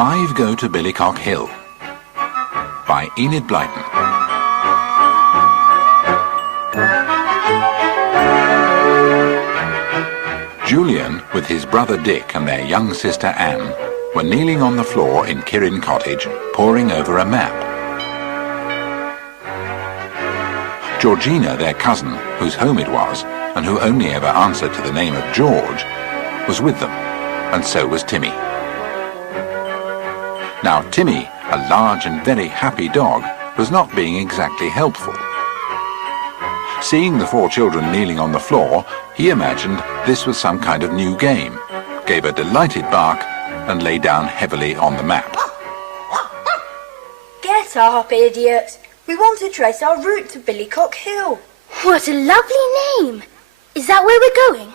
5 Go to Billycock Hill by Enid Blyton. Julian, with his brother Dick and their young sister Anne, were kneeling on the floor in Kirin Cottage, poring over a map. Georgina, their cousin, whose home it was, and who only ever answered to the name of George, was with them, and so was Timmy. Now Timmy, a large and very happy dog, was not being exactly helpful. Seeing the 4 children kneeling on the floor, he imagined this was some kind of new game, gave a delighted bark, and lay down heavily on the map. Get up, idiots! We want to trace our route to Billycock Hill. What a lovely name! Is that where we're going?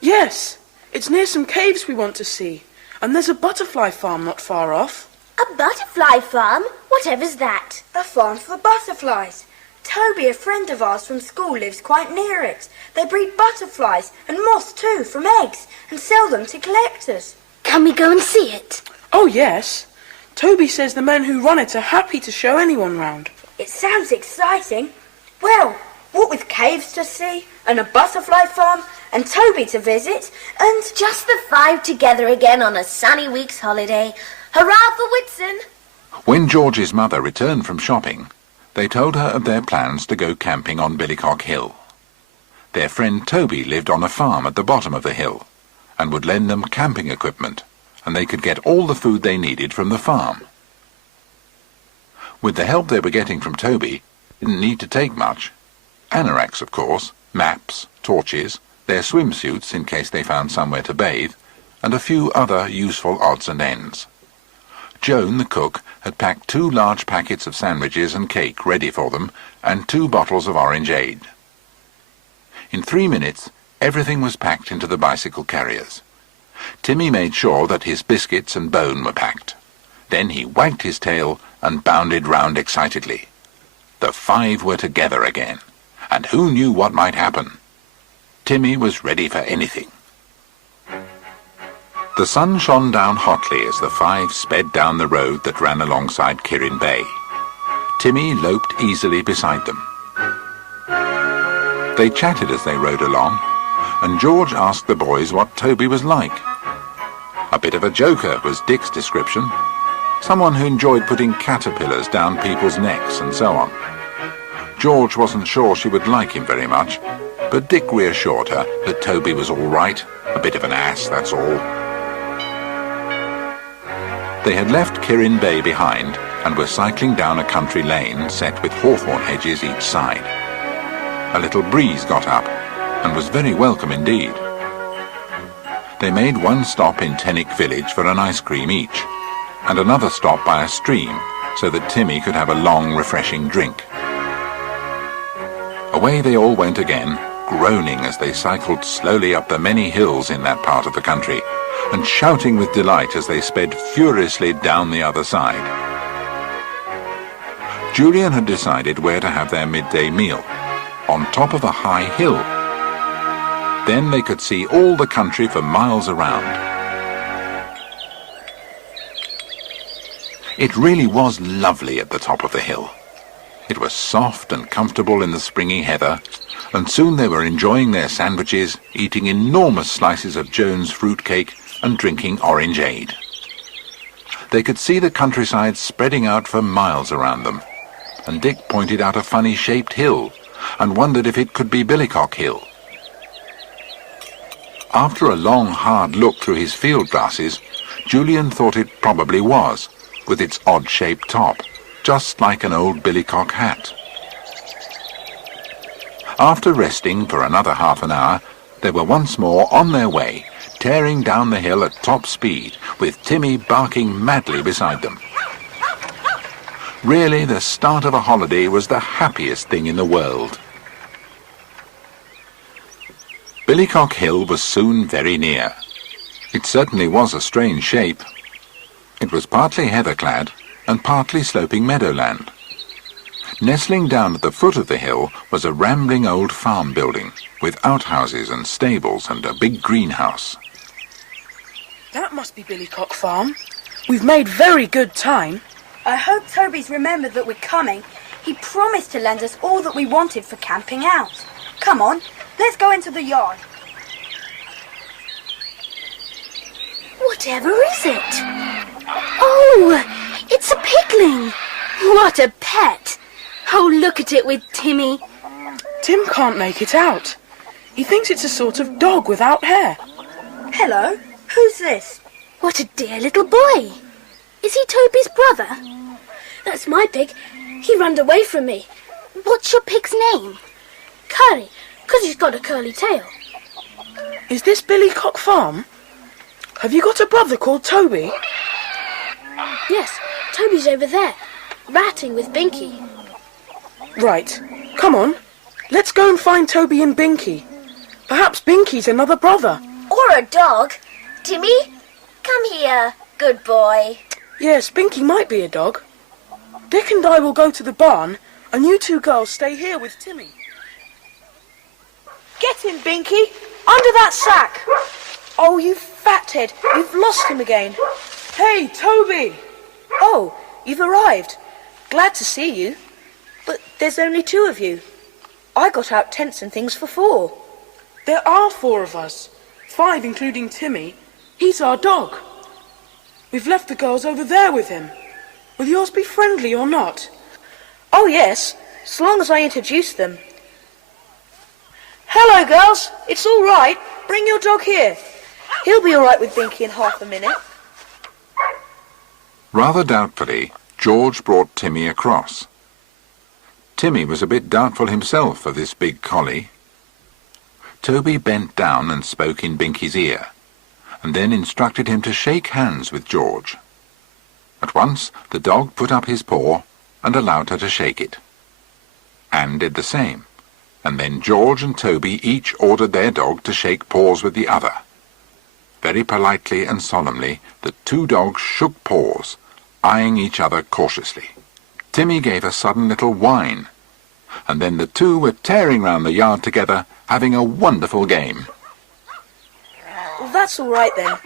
Yes, it's near some caves we want to see, and there's a butterfly farm not far off. A butterfly farm? Whatever's that? A farm for butterflies. Toby, a friend of ours from school, lives quite near it. They breed butterflies, and moths too, from eggs, and sell them to collectors. Can we go and see it? Oh, yes. Toby says the men who run it are happy to show anyone round. It sounds exciting. Well, what with caves to see, and a butterfly farm, and Toby to visit, and just the 5 together again on a sunny week's holiday. Hurrah for Whitsun! When George's mother returned from shopping, they told her of their plans to go camping on Billycock Hill. Their friend Toby lived on a farm at the bottom of the hill, and would lend them camping equipment, and they could get all the food they needed from the farm. With the help they were getting from Toby, they didn't need to take much. Anoraks, of course, maps, torches, their swimsuits in case they found somewhere to bathe, and a few other useful odds and ends. Joan, the cook, had packed 2 large packets of sandwiches and cake ready for them, and 2 bottles of orangeade. In 3 minutes, everything was packed into the bicycle carriers. Timmy made sure that his biscuits and bone were packed. Then he wagged his tail and bounded round excitedly. The 5 were together again, and who knew what might happen? Timmy was ready for anything. The sun shone down hotly as the 5 sped down the road that ran alongside Kirin Bay. Timmy loped easily beside them. They chatted as they rode along, and George asked the boys what Toby was like. A bit of a joker was Dick's description, someone who enjoyed putting caterpillars down people's necks and so on. George wasn't sure she would like him very much, but Dick reassured her that Toby was all right, a bit of an ass, that's all. They had left Kirin Bay behind and were cycling down a country lane set with hawthorn hedges each side. A little breeze got up and was very welcome indeed. They made one stop in Tennick village for an ice cream each, and another stop by a stream so that Timmy could have a long, refreshing drink. Away they all went again, groaning as they cycled slowly up the many hills in that part of the country, and shouting with delight as they sped furiously down the other side. Julian had decided where to have their midday meal, on top of a high hill. Then they could see all the country for miles around. It really was lovely at the top of the hill. It was soft and comfortable in the springy heather, and soon they were enjoying their sandwiches, eating enormous slices of Joan's fruitcake, and drinking orangeade. They could see the countryside spreading out for miles around them, and Dick pointed out a funny-shaped hill, and wondered if it could be Billycock Hill. After a long, hard look through his field glasses, Julian thought it probably was, with its odd-shaped top, just like an old billycock hat. After resting for another half an hour, they were once more on their way, tearing down the hill at top speed, with Timmy barking madly beside them. Really, the start of a holiday was the happiest thing in the world. Billycock Hill was soon very near. It certainly was a strange shape. It was partly heather-clad and partly sloping meadowland. Nestling down at the foot of the hill was a rambling old farm building, with outhouses and stables and a big greenhouse. That must be Billycock Farm. We've made very good time. I hope Toby's remembered that we're coming. He promised to lend us all that we wanted for camping out. Come on, let's go into the yard. Whatever is it? Oh, it's a pigling. What a pet. Oh, look at it with Timmy. Tim can't make it out. He thinks it's a sort of dog without hair. Hello, who's this? What a dear little boy. Is he Toby's brother? That's my pig. He ran away from me. What's your pig's name? Curly, 'cause he's got a curly tail. Is this Billycock Farm? Have you got a brother called Toby? Yes, Toby's over there, ratting with Binky. Right. Come on. Let's go and find Toby and Binky. Perhaps Binky's another brother. Or a dog. Timmy, come here, good boy. Yes, Binky might be a dog. Dick and I will go to the barn, and you two girls stay here with Timmy. Get him, Binky! Under that sack! Oh, you fathead! You've lost him again. Hey, Toby! Oh, you've arrived. Glad to see you. But there's only 2 of you. I got out tents and things for 4. There are 4 of us. 5 including Timmy. He's our dog. We've left the girls over there with him. Will yours be friendly or not? Oh, yes, as long as I introduce them. Hello, girls. It's all right. Bring your dog here. He'll be all right with Binky in half a minute. Rather doubtfully, George brought Timmy across. Timmy was a bit doubtful himself of this big collie. Toby bent down and spoke in Binky's ear, and then instructed him to shake hands with George. At once the dog put up his paw and allowed her to shake it. Anne did the same, and then George and Toby each ordered their dog to shake paws with the other. Very politely and solemnly the 2 dogs shook paws, eyeing each other cautiously. Timmy gave a sudden little whine, and then the 2 were tearing round the yard together, having a wonderful game. Well, that's all right then.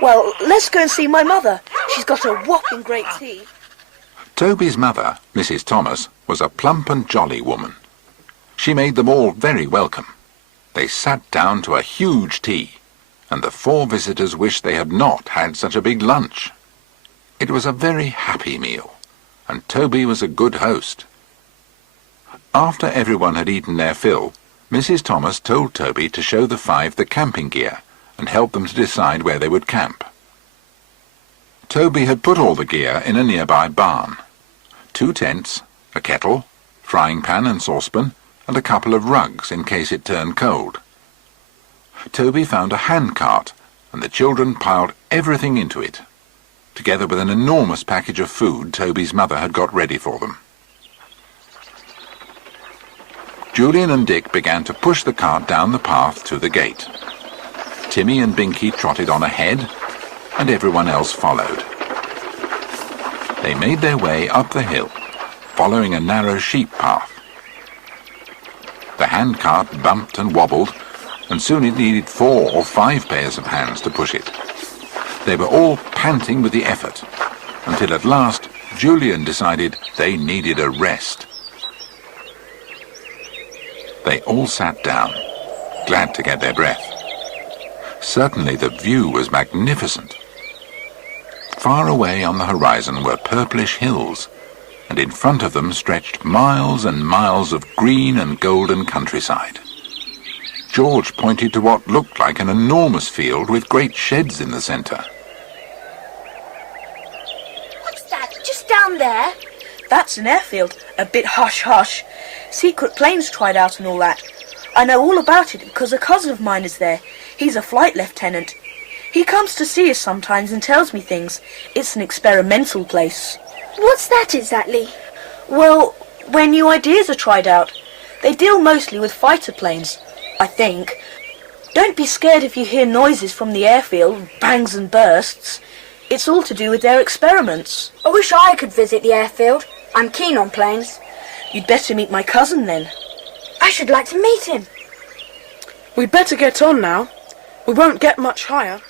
Well, let's go and see my mother. She's got a whopping great tea. Toby's mother, Mrs. Thomas, was a plump and jolly woman. She made them all very welcome. They sat down to a huge tea, and the 4 visitors wished they had not had such a big lunch. It was a very happy meal, and Toby was a good host. After everyone had eaten their fill, Mrs. Thomas told Toby to show the 5 the camping gear and help them to decide where they would camp. Toby had put all the gear in a nearby barn. 2 tents, a kettle, frying pan and saucepan, and a couple of rugs in case it turned cold. Toby found a handcart, and the children piled everything into it, together with an enormous package of food Toby's mother had got ready for them. Julian and Dick began to push the cart down the path to the gate. Timmy and Binky trotted on ahead, and everyone else followed. They made their way up the hill, following a narrow sheep path. The handcart bumped and wobbled, and soon it needed 4 or 5 pairs of hands to push it. They were all panting with the effort, until at last Julian decided they needed a rest. They all sat down, glad to get their breath. Certainly the view was magnificent. Far away on the horizon were purplish hills, and in front of them stretched miles and miles of green and golden countryside. George pointed to what looked like an enormous field with great sheds in the centre. What's that, just down there? That's an airfield. A bit hush-hush. Secret planes tried out and all that. I know all about it because a cousin of mine is there. He's a flight lieutenant. He comes to see us sometimes and tells me things. It's an experimental place. What's that exactly? Well, where new ideas are tried out. They deal mostly with fighter planes, I think. Don't be scared if you hear noises from the airfield, bangs and bursts. It's all to do with their experiments. I wish I could visit the airfield. I'm keen on planes. You'd better meet my cousin then. I should like to meet him. We'd better get on now. We won't get much higher.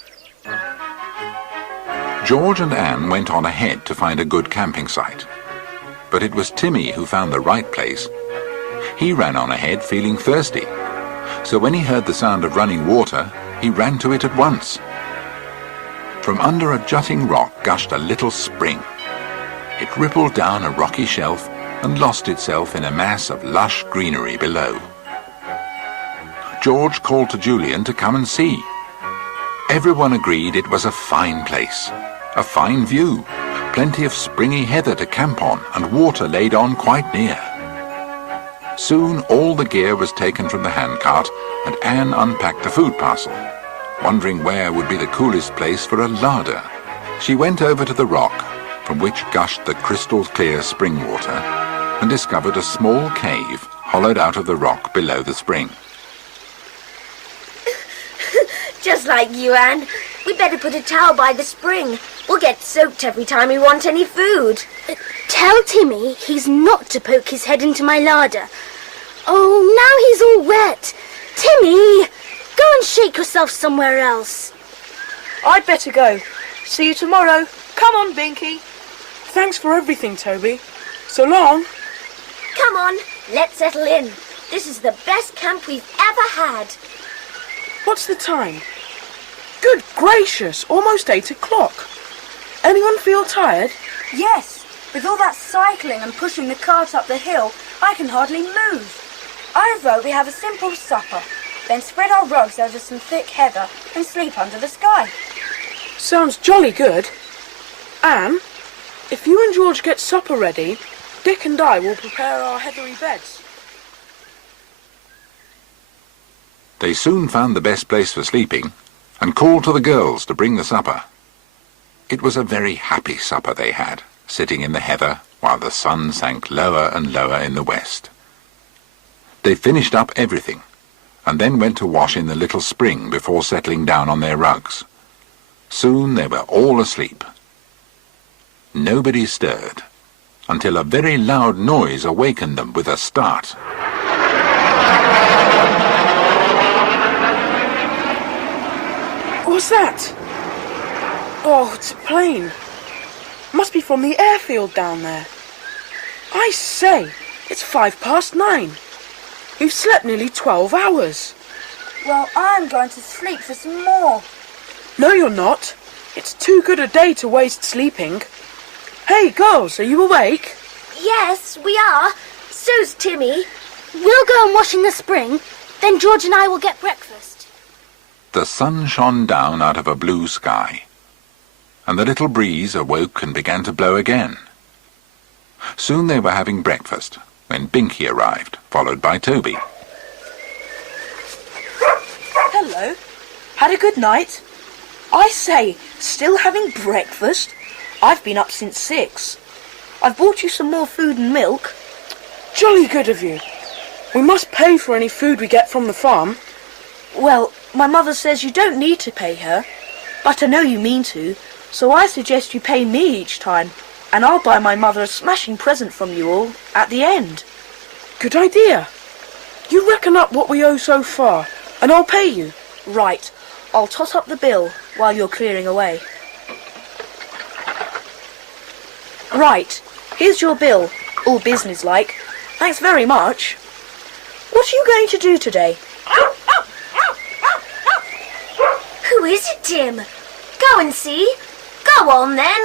George and Anne went on ahead to find a good camping site. But it was Timmy who found the right place. He ran on ahead feeling thirsty. So when he heard the sound of running water, he ran to it at once. From under a jutting rock gushed a little spring. It rippled down a rocky shelf and lost itself in a mass of lush greenery below. George called to Julian to come and see. Everyone agreed it was a fine place, a fine view, plenty of springy heather to camp on and water laid on quite near. Soon all the gear was taken from the handcart and Anne unpacked the food parcel, wondering where would be the coolest place for a larder. She went over to the rock, from which gushed the crystal-clear spring water, and discovered a small cave hollowed out of the rock below the spring. Just like you, Anne. We'd better put a towel by the spring. We'll get soaked every time we want any food. Tell Timmy he's not to poke his head into my larder. Oh, now he's all wet. Timmy, go and shake yourself somewhere else. I'd better go. See you tomorrow. Come on, Binky. Thanks for everything, Toby. So long. Come on, let's settle in. This is the best camp we've ever had. What's the time? Good gracious, almost 8 o'clock. Anyone feel tired? Yes, with all that cycling and pushing the cart up the hill, I can hardly move. I vote we have a simple supper, then spread our rugs over some thick heather and sleep under the sky. Sounds jolly good. Anne, if you and George get supper ready, Dick and I will prepare our heathery beds. They soon found the best place for sleeping and called to the girls to bring the supper. It was a very happy supper they had, sitting in the heather while the sun sank lower and lower in the west. They finished up everything and then went to wash in the little spring before settling down on their rugs. Soon they were all asleep. Nobody stirred until a very loud noise awakened them with a start. What's that? Oh, it's a plane. Must be from the airfield down there. I say, it's 9:05. We've slept nearly 12 hours. Well, I'm going to sleep for some more. No, you're not. It's too good a day to waste sleeping. Hey, girls, are you awake? Yes, we are. So's Timmy. We'll go and wash in the spring, then George and I will get breakfast. The sun shone down out of a blue sky, and the little breeze awoke and began to blow again. Soon they were having breakfast when Binky arrived, followed by Toby. Hello. Had a good night? I say, still having breakfast? I've been up since 6. I've bought you some more food and milk. Jolly good of you. We must pay for any food we get from the farm. Well, my mother says you don't need to pay her, but I know you mean to, so I suggest you pay me each time, and I'll buy my mother a smashing present from you all at the end. Good idea. You reckon up what we owe so far, and I'll pay you. Right. I'll tot up the bill while you're clearing away. Right. Here's your bill, all business-like. Thanks very much. What are you going to do today? Who is it, Tim? Go and see. Go on, then.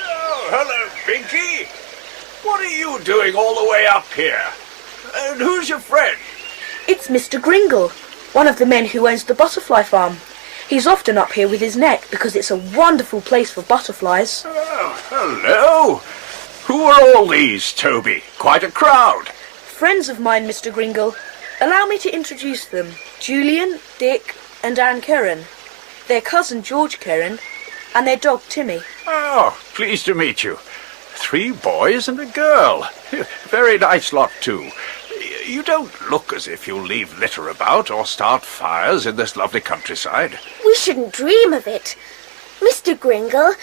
Oh, hello, Binky. What are you doing all the way up here? And who's your friend? It's Mr. Gringle, one of the men who owns the butterfly farm. He's often up here with his net because it's a wonderful place for butterflies. Oh, hello. Who are all these, Toby? Quite a crowd. Friends of mine, Mr. Gringle. Allow me to introduce them. Julian, Dick, and Anne Curran. Their cousin George Curran, and their dog Timmy. Oh, pleased to meet you. 3 boys and a girl. Very nice lot, too. You don't look as if you'll leave litter about or start fires in this lovely countryside. We shouldn't dream of it. Mr. Gringle,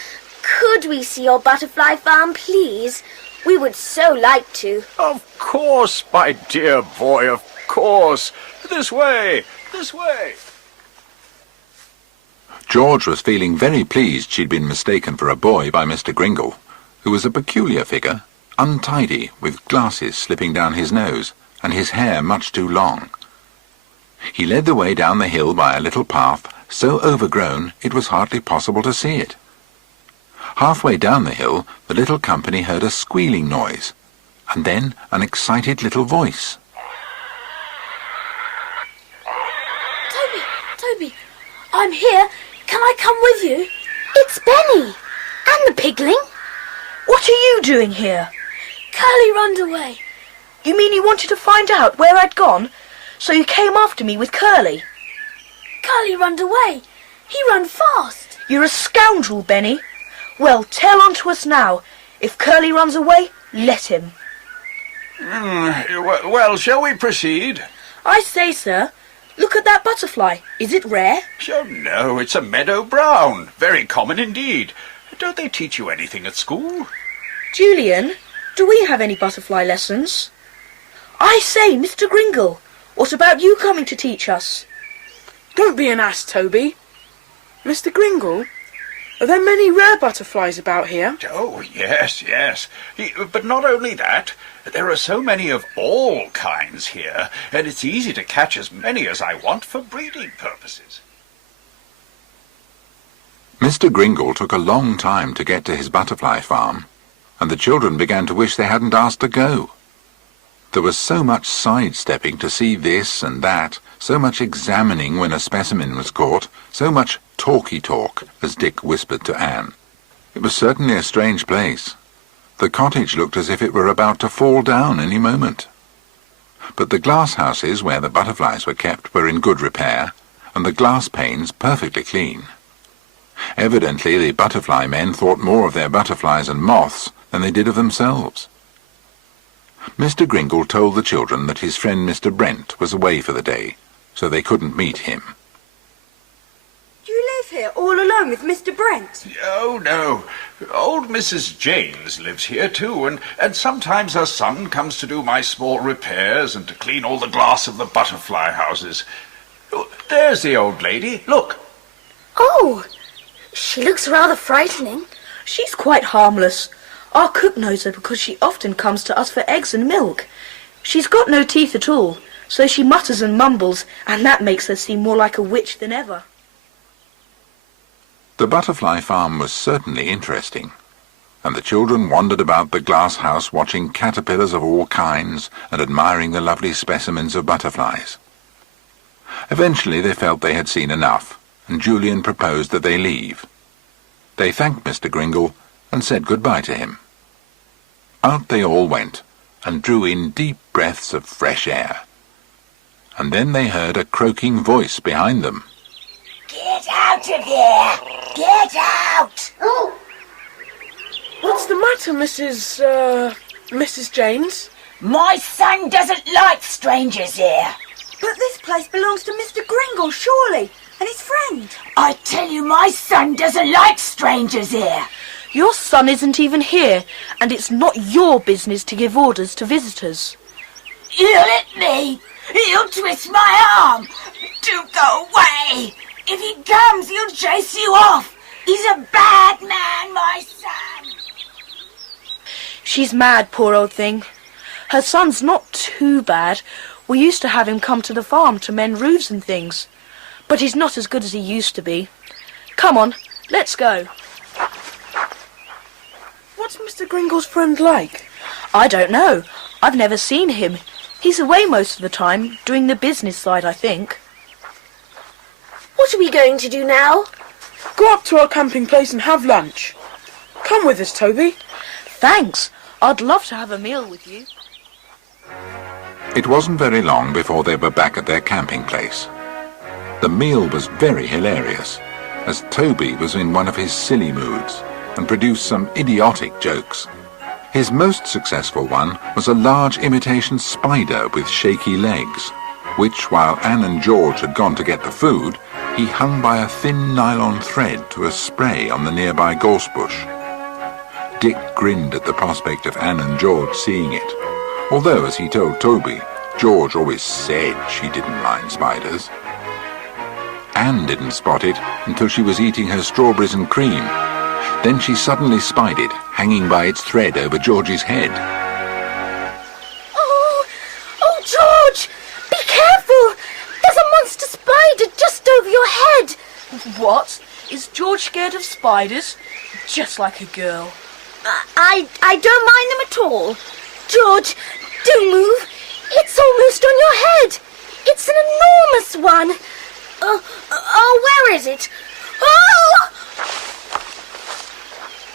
could we see your butterfly farm, please? We would so like to. Of course, my dear boy, of course. This way, this way. George was feeling very pleased she'd been mistaken for a boy by Mr. Gringle, who was a peculiar figure, untidy, with glasses slipping down his nose, and his hair much too long. He led the way down the hill by a little path, so overgrown it was hardly possible to see it. Halfway down the hill, the little company heard a squealing noise, and then an excited little voice. Toby, I'm here. Can I come with you? It's Benny and the pigling. What are you doing here? Curly runned away. You mean you wanted to find out where I'd gone, so you came after me with Curly? Curly runned away. He ran fast. You're a scoundrel, Benny. Well, tell on to us now. If Curly runs away, let him. Well, shall we proceed? I say, sir, look at that butterfly. Is it rare? Oh, no, it's a meadow brown. Very common indeed. Don't they teach you anything at school? Julian, do we have any butterfly lessons? I say, Mr. Gringle, what about you coming to teach us? Don't be an ass, Toby. Mr. Gringle, are there many rare butterflies about here? Oh, yes. But not only that, there are so many of all kinds here, and it's easy to catch as many as I want for breeding purposes. Mr. Gringle took a long time to get to his butterfly farm, and the children began to wish they hadn't asked to go. There was so much sidestepping to see this and that, so much examining when a specimen was caught, so much talky talk, as Dick whispered to Anne. It was certainly a strange place. The cottage looked as if it were about to fall down any moment. But the glass houses where the butterflies were kept were in good repair, and the glass panes perfectly clean. Evidently the butterfly men thought more of their butterflies and moths than they did of themselves. Mr. Gringle told the children that his friend Mr. Brent was away for the day, so they couldn't meet him. Do you live here all alone with Mr. Brent? Oh, no. Old Mrs. James lives here, too, and sometimes her son comes to do my small repairs and to clean all the glass of the butterfly houses. Oh, there's the old lady. Look. Oh, she looks rather frightening. She's quite harmless. Our cook knows her because she often comes to us for eggs and milk. She's got no teeth at all, so she mutters and mumbles, and that makes her seem more like a witch than ever. The butterfly farm was certainly interesting, and the children wandered about the glass house watching caterpillars of all kinds and admiring the lovely specimens of butterflies. Eventually they felt they had seen enough, and Julian proposed that they leave. They thanked Mr. Gringle and said goodbye to him. Out they all went, and drew in deep breaths of fresh air. And then they heard a croaking voice behind them. Get out of here! Get out! Oh. What's the matter, Mrs. James? My son doesn't like strangers here. But this place belongs to Mr. Gringle, surely, and his friend. I tell you, my son doesn't like strangers here. Your son isn't even here, and it's not your business to give orders to visitors. He'll hit me. He'll twist my arm. Do go away. If he comes, he'll chase you off. He's a bad man, my son. She's mad, poor old thing. Her son's not too bad. We used to have him come to the farm to mend roofs and things. But he's not as good as he used to be. Come on, let's go. What's Mr. Gringle's friend like? I don't know. I've never seen him. He's away most of the time, doing the business side, I think. What are we going to do now? Go up to our camping place and have lunch. Come with us, Toby. Thanks. I'd love to have a meal with you. It wasn't very long before they were back at their camping place. The meal was very hilarious, as Toby was in one of his silly moods and produced some idiotic jokes. His most successful one was a large imitation spider with shaky legs, which, while Anne and George had gone to get the food, he hung by a thin nylon thread to a spray on the nearby gorse bush. Dick grinned at the prospect of Anne and George seeing it, although, as he told Toby, George always said she didn't mind spiders. Anne didn't spot it until she was eating her strawberries and cream. Then she suddenly spied it, hanging by its thread over George's head. Oh, George! Be careful! There's a monster spider just over your head! What? Is George scared of spiders? Just like a girl. I don't mind them at all. George, do move. It's almost on your head. It's an enormous one. Where is it? Oh!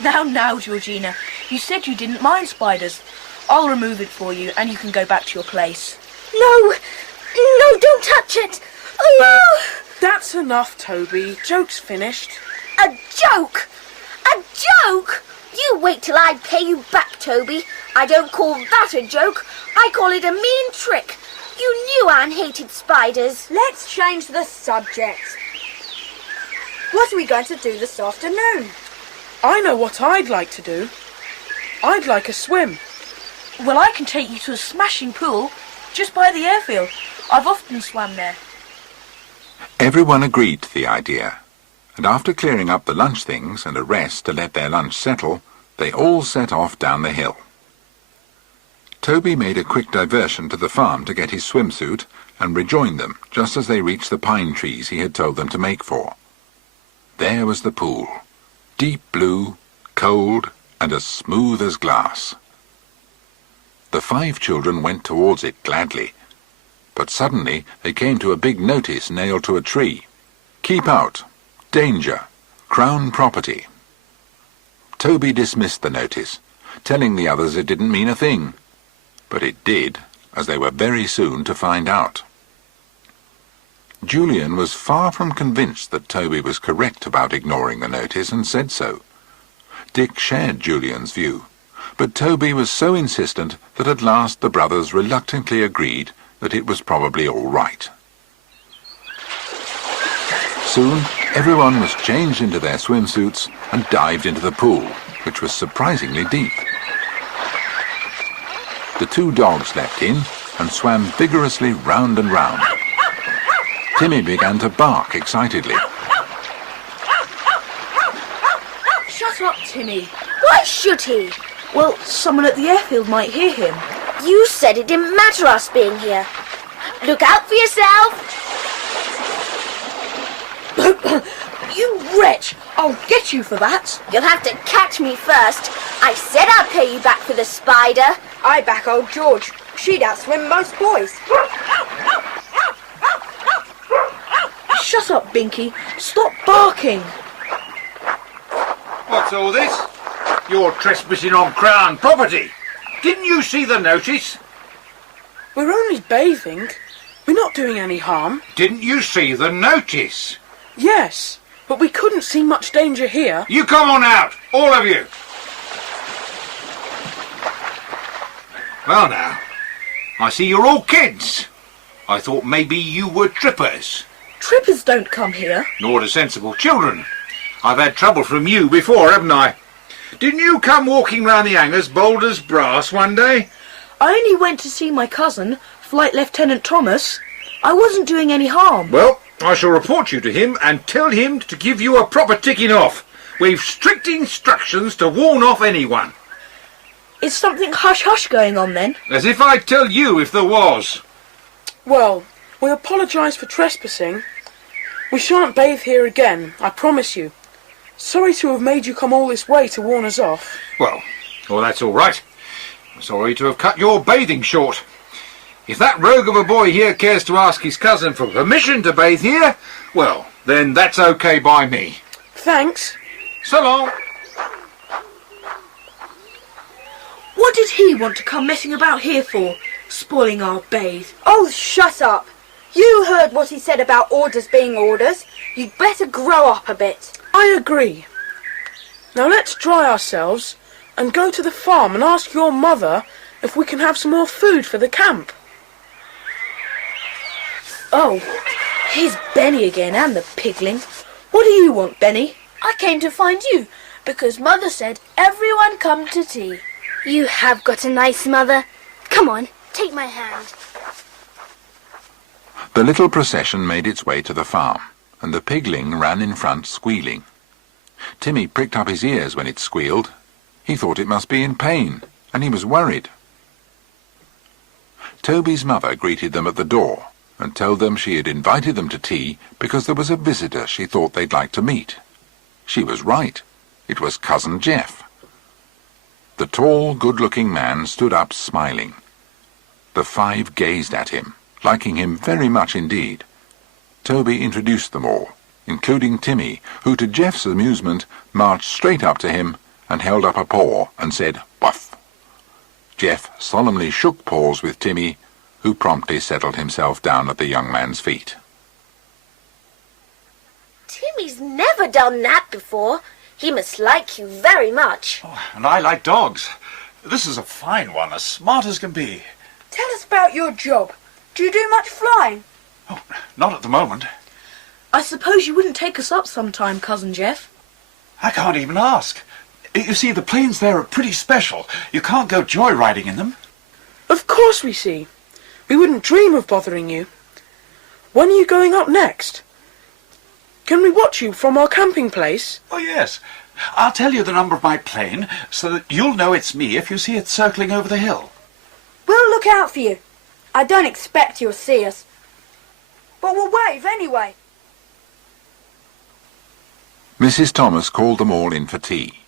Now, Georgina, you said you didn't mind spiders. I'll remove it for you and you can go back to your place. No, don't touch it. Oh! That's enough, Toby. Joke's finished. A joke? A joke? You wait till I pay you back, Toby. I don't call that a joke. I call it a mean trick. You knew Anne hated spiders. Let's change the subject. What are we going to do this afternoon? I know what I'd like to do. I'd like a swim. Well, I can take you to a smashing pool just by the airfield. I've often swam there. Everyone agreed to the idea, and after clearing up the lunch things and a rest to let their lunch settle, they all set off down the hill. Toby made a quick diversion to the farm to get his swimsuit and rejoined them just as they reached the pine trees he had told them to make for. There was the pool, deep blue, cold, and as smooth as glass. The 5 children went towards it gladly, but suddenly they came to a big notice nailed to a tree. "Keep out. Danger. Crown property." Toby dismissed the notice, telling the others it didn't mean a thing. But it did, as they were very soon to find out. Julian was far from convinced that Toby was correct about ignoring the notice and said so. Dick shared Julian's view, but Toby was so insistent that at last the brothers reluctantly agreed that it was probably all right. Soon everyone was changed into their swimsuits and dived into the pool, which was surprisingly deep. The 2 dogs leapt in and swam vigorously round and round. Timmy began to bark excitedly. Shut up, Timmy. Why should he? Well, someone at the airfield might hear him. You said it didn't matter us being here. Look out for yourself. You wretch! I'll get you for that. You'll have to catch me first. I said I'd pay you back for the spider. I back old George. She'd outswim most boys. Shut up, Binky. Stop barking. What's all this? You're trespassing on Crown property. Didn't you see the notice? We're only bathing. We're not doing any harm. Didn't you see the notice? Yes, but we couldn't see much danger here. You come on out, all of you. Well now, I see you're all kids. I thought maybe you were trippers. Trippers don't come here. Nor do sensible children. I've had trouble from you before, haven't I? Didn't you come walking round the hangars bold as brass one day? I only went to see my cousin, Flight Lieutenant Thomas. I wasn't doing any harm. Well, I shall report you to him and tell him to give you a proper ticking off. We've strict instructions to warn off anyone. Is something hush-hush going on then? As if I'd tell you if there was. Well, we apologise for trespassing. We shan't bathe here again, I promise you. Sorry to have made you come all this way to warn us off. Well, that's all right. I'm sorry to have cut your bathing short. If that rogue of a boy here cares to ask his cousin for permission to bathe here, well, then that's okay by me. Thanks. So long. What did he want to come messing about here for? Spoiling our bathe. Oh, shut up. You heard what he said about orders being orders. You'd better grow up a bit. I agree. Now let's dry ourselves and go to the farm and ask your mother if we can have some more food for the camp. Oh, here's Benny again and the pigling. What do you want, Benny? I came to find you because Mother said everyone come to tea. You have got a nice mother. Come on, take my hand. The little procession made its way to the farm, and the pigling ran in front squealing. Timmy pricked up his ears when it squealed. He thought it must be in pain, and he was worried. Toby's mother greeted them at the door and told them she had invited them to tea because there was a visitor she thought they'd like to meet. She was right. It was Cousin Jeff. The tall, good-looking man stood up smiling. The five gazed at him, liking him very much indeed. Toby introduced them all, including Timmy, who, to Jeff's amusement, marched straight up to him and held up a paw and said, "Wuff." Jeff solemnly shook paws with Timmy, who promptly settled himself down at the young man's feet. Timmy's never done that before. He must like you very much. Oh, and I like dogs. This is a fine one, as smart as can be. Tell us about your job. Do you do much flying? Oh, not at the moment. I suppose you wouldn't take us up sometime, Cousin Jeff? I can't even ask. You see, the planes there are pretty special. You can't go joyriding in them. Of course we see. We wouldn't dream of bothering you. When are you going up next? Can we watch you from our camping place? Oh, yes. I'll tell you the number of my plane so that you'll know it's me if you see it circling over the hill. We'll look out for you. I don't expect you'll see us. But we'll wave anyway. Mrs. Thomas called them all in for tea.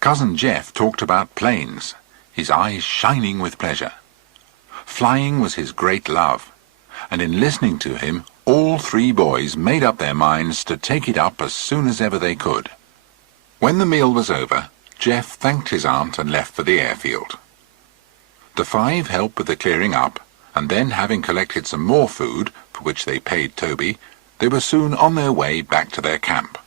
Cousin Jeff talked about planes, his eyes shining with pleasure. Flying was his great love, and in listening to him, all three boys made up their minds to take it up as soon as ever they could. When the meal was over, Jeff thanked his aunt and left for the airfield. The five helped with the clearing up, and then, having collected some more food, for which they paid Toby, they were soon on their way back to their camp.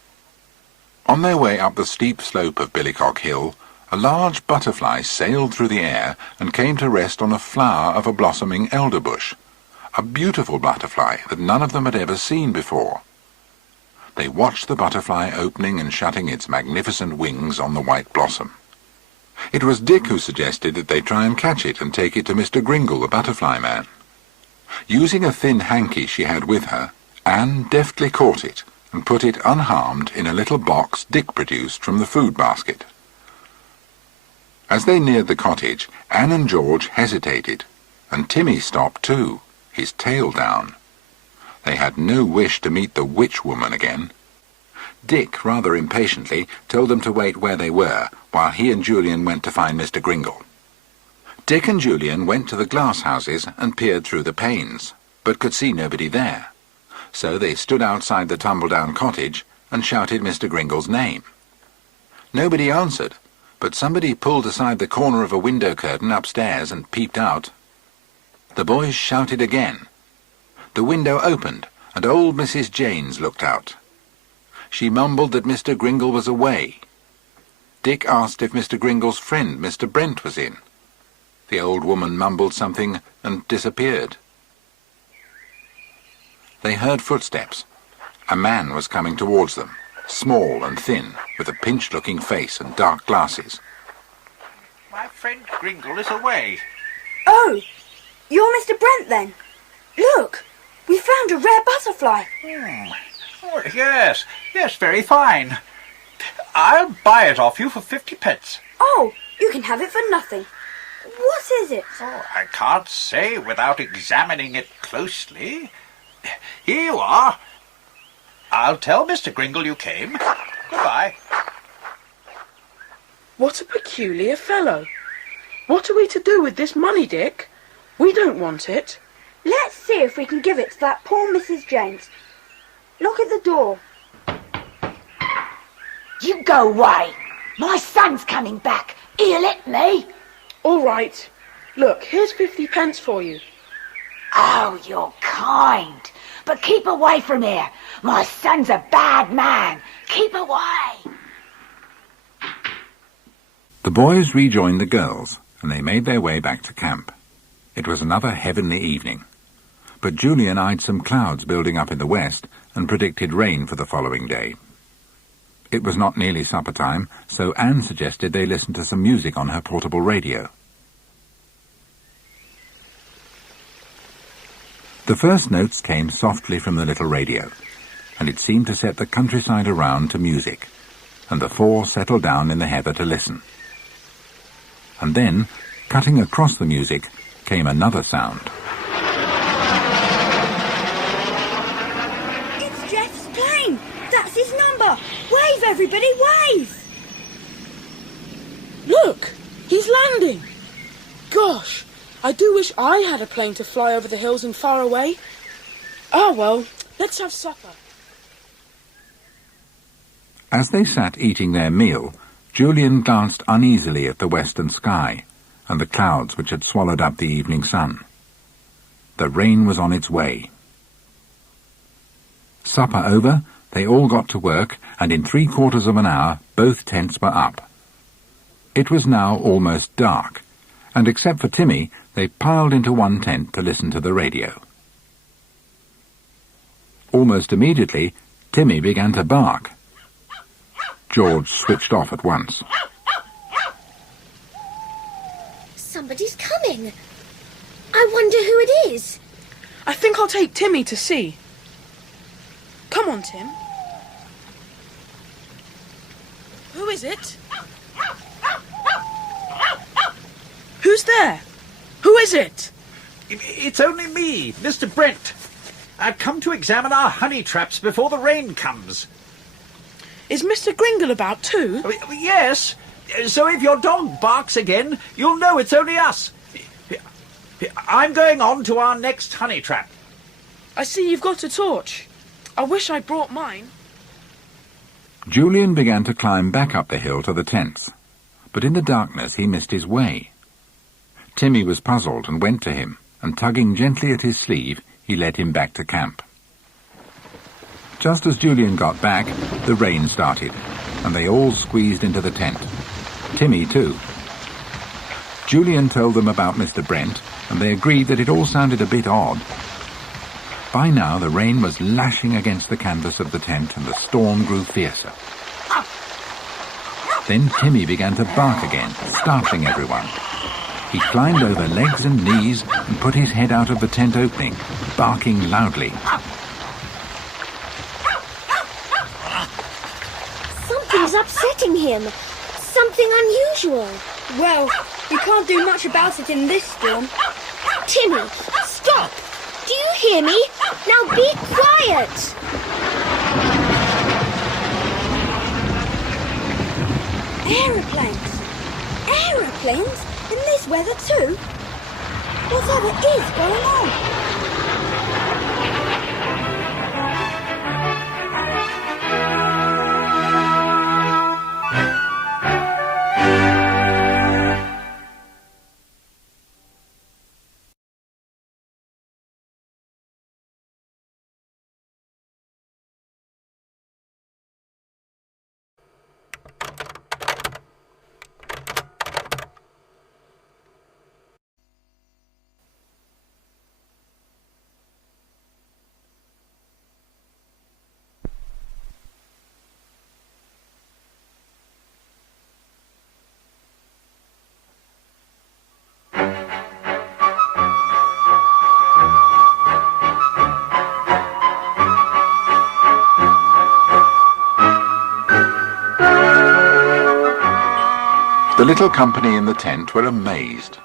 On their way up the steep slope of Billycock Hill, a large butterfly sailed through the air and came to rest on a flower of a blossoming elder bush, a beautiful butterfly that none of them had ever seen before. They watched the butterfly opening and shutting its magnificent wings on the white blossom. It was Dick who suggested that they try and catch it and take it to Mr. Gringle, the butterfly man. Using a thin hanky she had with her, Anne deftly caught it and put it unharmed in a little box Dick produced from the food basket. As they neared the cottage, Anne and George hesitated, and Timmy stopped too, his tail down. They had no wish to meet the witch woman again. Dick, rather impatiently, told them to wait where they were, while he and Julian went to find Mr. Gringle. Dick and Julian went to the glass houses and peered through the panes, but could see nobody there. So they stood outside the tumble-down cottage and shouted Mr. Gringle's name. Nobody answered, but somebody pulled aside the corner of a window curtain upstairs and peeped out. The boys shouted again. The window opened, and old Mrs. Janes looked out. She mumbled that Mr. Gringle was away. Dick asked if Mr. Gringle's friend, Mr. Brent, was in. The old woman mumbled something and disappeared. They heard footsteps. A man was coming towards them, small and thin, with a pinched-looking face and dark glasses. My friend Gringle is away. Oh, you're Mr. Brent then? Look, we found a rare butterfly. Oh, yes, very fine. I'll buy it off you for 50 pence. Oh, you can have it for nothing. What is it? Oh, I can't say without examining it closely. Here you are. I'll tell Mr. Gringle you came. Goodbye. What a peculiar fellow. What are we to do with this money, Dick? We don't want it. Let's see if we can give it to that poor Mrs. Janes. Look at the door. You go away. My son's coming back. He'll let me. All right. Look, here's 50 pence for you. Oh, you're kind. But keep away from here. My son's a bad man. Keep away. The boys rejoined the girls, and they made their way back to camp. It was another heavenly evening. But Julian eyed some clouds building up in the west and predicted rain for the following day. It was not nearly supper time, so Anne suggested they listen to some music on her portable radio. The first notes came softly from the little radio. and it seemed to set the countryside around to music, and the four settled down in the heather to listen. And then, cutting across the music, came another sound. It's Jeff's plane! That's his number! Wave, everybody, wave! Look! He's landing! Gosh, I do wish I had a plane to fly over the hills and far away. Oh well, let's have supper. As they sat eating their meal, Julian glanced uneasily at the western sky and the clouds which had swallowed up the evening sun. The rain was on its way. Supper over, they all got to work, and in 3/4 of an hour both tents were up. It was now almost dark, and except for Timmy, they piled into one tent to listen to the radio. Almost immediately, Timmy began to bark. George switched off at once. Somebody's coming. I wonder who it is. I think I'll take Timmy to see. Come on, Tim. Who is it? Who's there? Who is it? It's only me, Mr. Brent. I've come to examine our honey traps before the rain comes. Is Mr. Gringle about too? Yes. So if your dog barks again, you'll know it's only us. I'm going on to our next honey trap. I see you've got a torch. I wish I brought mine. Julian began to climb back up the hill to the tents, but in the darkness he missed his way. Timmy was puzzled and went to him, and tugging gently at his sleeve, he led him back to camp. Just as Julian got back, the rain started, and they all squeezed into the tent. Timmy, too. Julian told them about Mr. Brent, and they agreed that it all sounded a bit odd. By now the rain was lashing against the canvas of the tent, and the storm grew fiercer. Then Timmy began to bark again, startling everyone. He climbed over legs and knees and put his head out of the tent opening, barking loudly. Something's upsetting him. Something unusual. Well, we can't do much about it in this storm. Timmy, stop! Do you hear me? Now be quiet! Aeroplanes! Aeroplanes? In this weather too? Whatever is going on? The little company in the tent were amazed.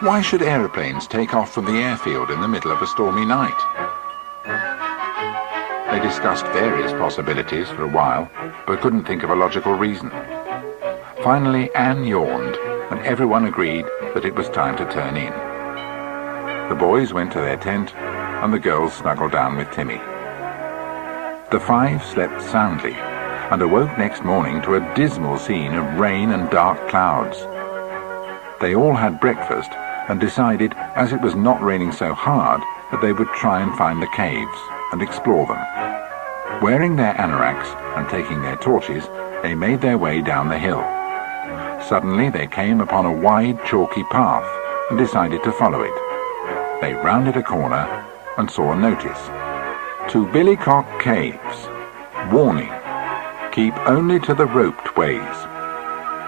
Why should aeroplanes take off from the airfield in the middle of a stormy night? They discussed various possibilities for a while, but couldn't think of a logical reason. Finally, Anne yawned, and everyone agreed that it was time to turn in. The boys went to their tent, and the girls snuggled down with Timmy. The five slept soundly, and awoke next morning to a dismal scene of rain and dark clouds. They all had breakfast and decided, as it was not raining so hard, that they would try and find the caves and explore them. Wearing their anoraks and taking their torches, they made their way down the hill. Suddenly they came upon a wide, chalky path and decided to follow it. They rounded a corner and saw a notice. To Billycock Caves. Warning. Keep only to the roped ways.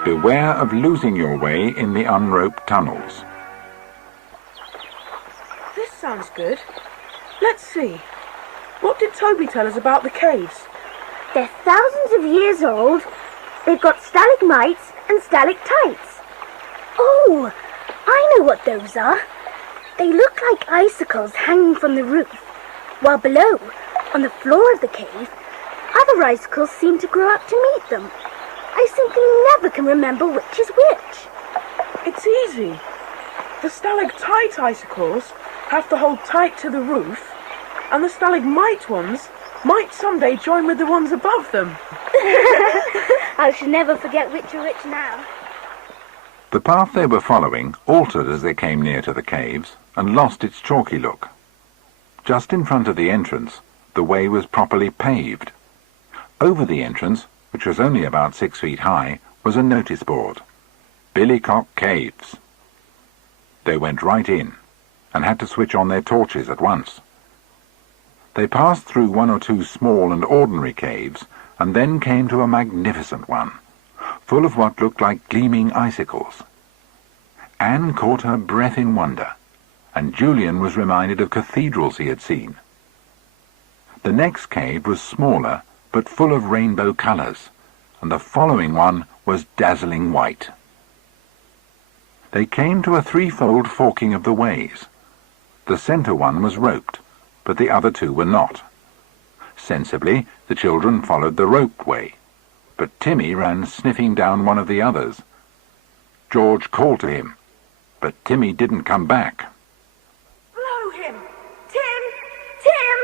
Beware of losing your way in the unroped tunnels. This sounds good. Let's see. What did Toby tell us about the caves? They're thousands of years old. They've got stalagmites and stalactites. Oh, I know what those are. They look like icicles hanging from the roof, while below, on the floor of the cave, other icicles seem to grow up to meet them. I simply never can remember which is which. It's easy. The stalactite icicles have to hold tight to the roof, and the stalagmite ones might someday join with the ones above them. I shall never forget which are which now. The path they were following altered as they came near to the caves and lost its chalky look. Just in front of the entrance, the way was properly paved. Over the entrance, which was only about 6 feet high, was a notice board. Billycock Caves. They went right in, and had to switch on their torches at once. They passed through 1 or 2 small and ordinary caves, and then came to a magnificent one, full of what looked like gleaming icicles. Anne caught her breath in wonder, and Julian was reminded of cathedrals he had seen. The next cave was smaller, but full of rainbow colours, and the following one was dazzling white. They came to a 3-fold forking of the ways. The centre one was roped, but the other 2 were not. Sensibly, the children followed the roped way, but Timmy ran sniffing down one of the others. George called to him, but Timmy didn't come back. Blow him! Tim! Tim!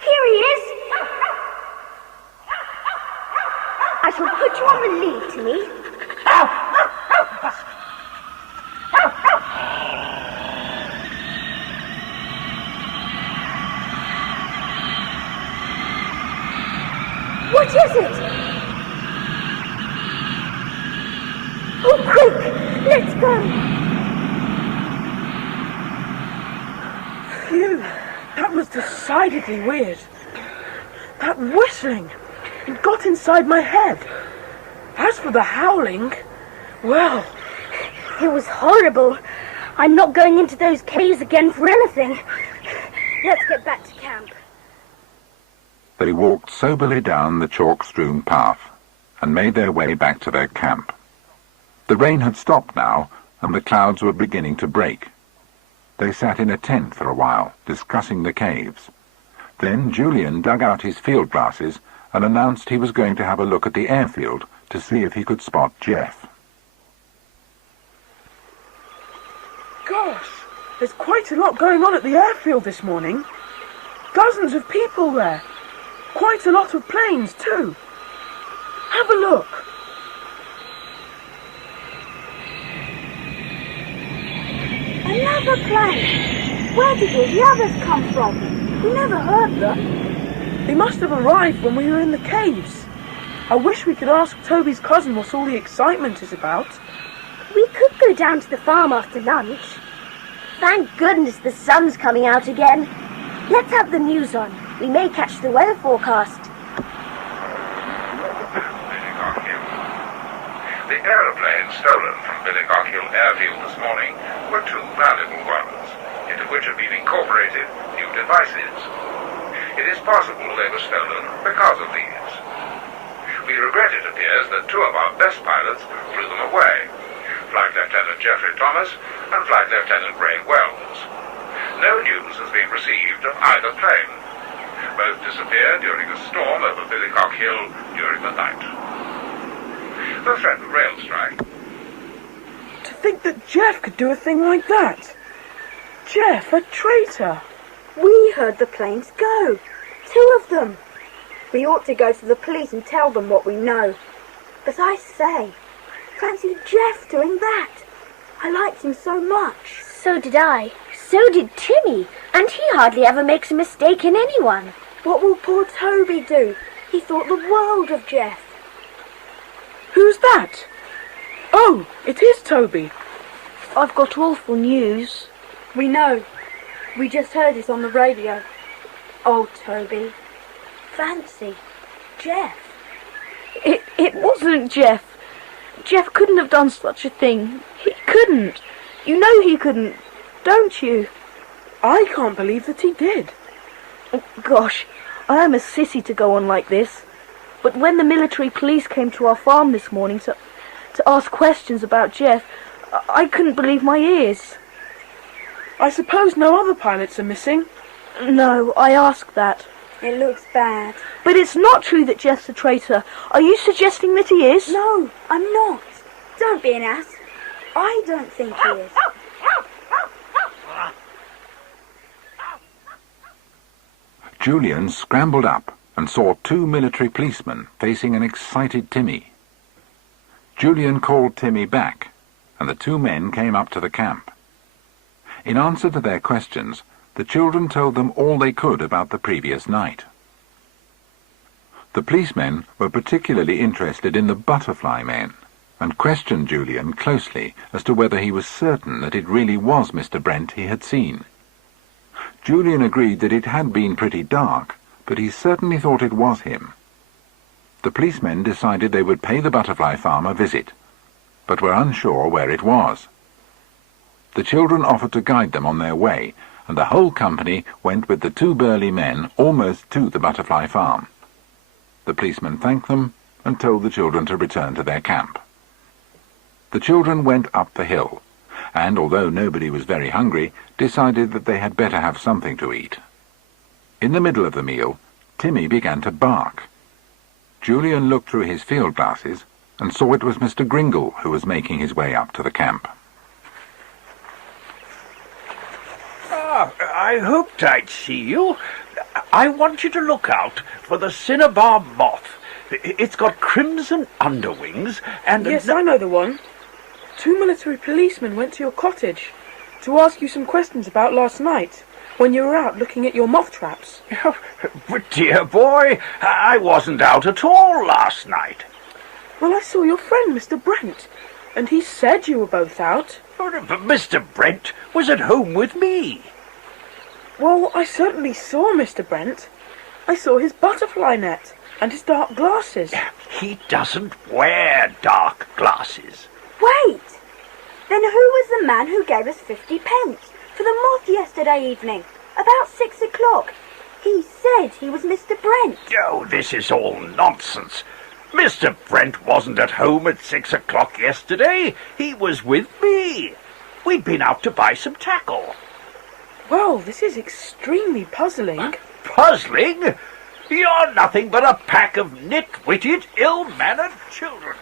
Here he is. I shall put you on the lead, Timmy. What is it? Oh, quick! Let's go! Phew, that was decidedly weird. That whistling, it got inside my head. As for the howling, well... It was horrible. I'm not going into those caves again for anything. Let's get back to camp. They walked soberly down the chalk-strewn path and made their way back to their camp. The rain had stopped now, and the clouds were beginning to break. They sat in a tent for a while, discussing the caves. Then Julian dug out his field glasses and announced he was going to have a look at the airfield to see if he could spot Jeff. Gosh, there's quite a lot going on at the airfield this morning. Dozens of people there. Quite a lot of planes, too. Have a look. Another plane! Where did all the others come from? We never heard them. They must have arrived when we were in the caves. I wish we could ask Toby's cousin what all the excitement is about. We could go down to the farm after lunch. Thank goodness the sun's coming out again. Let's have the news on. We may catch the weather forecast. Billycock Hill. The aeroplanes stolen from Billycock Hill airfield this morning were 2 valuable ones, into which have been incorporated new devices. It is possible they were stolen because of these. We regret, it appears, that 2 of our best pilots threw them away, Flight Lieutenant Geoffrey Thomas and Flight Lieutenant Ray Wells. No news has been received of either plane. Both disappeared during a storm over Billycock Hill during the night. The threat of rail strike. To think that Jeff could do a thing like that. Jeff, a traitor. We heard the planes go. 2 of them. We ought to go to the police and tell them what we know. But I say, fancy Jeff doing that. I liked him so much. So did I. So did Timmy. And he hardly ever makes a mistake in anyone. What will poor Toby do? He thought the world of Jeff. Who's that? Oh, it is Toby. I've got awful news. We know. We just heard it on the radio. Oh, Toby. Fancy. Jeff. It wasn't Jeff. Jeff couldn't have done such a thing. couldn't. You know he couldn't, don't you? I can't believe that he did. Oh, gosh, I am a sissy to go on like this. But when the military police came to our farm this morning to ask questions about Jeff, I couldn't believe my ears. I suppose no other pilots are missing? No, I asked that. It looks bad. But it's not true that Jeff's a traitor. Are you suggesting that he is? No, I'm not. Don't be an ass. I don't think he is. Julian scrambled up and saw two military policemen facing an excited Timmy. Julian called Timmy back, and the two men came up to the camp. In answer to their questions, the children told them all they could about the previous night. The policemen were particularly interested in the butterfly men, and questioned Julian closely as to whether he was certain that it really was Mr. Brent he had seen. Julian agreed that it had been pretty dark, but he certainly thought it was him. The policemen decided they would pay the butterfly farm a visit, but were unsure where it was. The children offered to guide them on their way, and the whole company went with the two burly men almost to the butterfly farm. The policemen thanked them and told the children to return to their camp. The children went up the hill, and although nobody was very hungry, decided that they had better have something to eat. In the middle of the meal, Timmy began to bark. Julian looked through his field glasses and saw it was Mr. Gringle who was making his way up to the camp. I hoped I'd see you. I want you to look out for the cinnabar moth. It's got crimson underwings and... Yes, I know the one. 2 military policemen went to your cottage to ask you some questions about last night when you were out looking at your moth traps. But dear boy, I wasn't out at all last night. Well, I saw your friend, Mr. Brent, and he said you were both out. But Mr. Brent was at home with me. Well, I certainly saw Mr. Brent. I saw his butterfly net and his dark glasses. He doesn't wear dark glasses. Wait! Then who was the man who gave us 50 pence for the moth yesterday evening, about 6 o'clock? He said he was Mr. Brent. Oh, this is all nonsense. Mr. Brent wasn't at home at 6 o'clock yesterday. He was with me. We'd been out to buy some tackle. Well, this is extremely puzzling. Puzzling? You're nothing but a pack of nit-witted, ill-mannered children.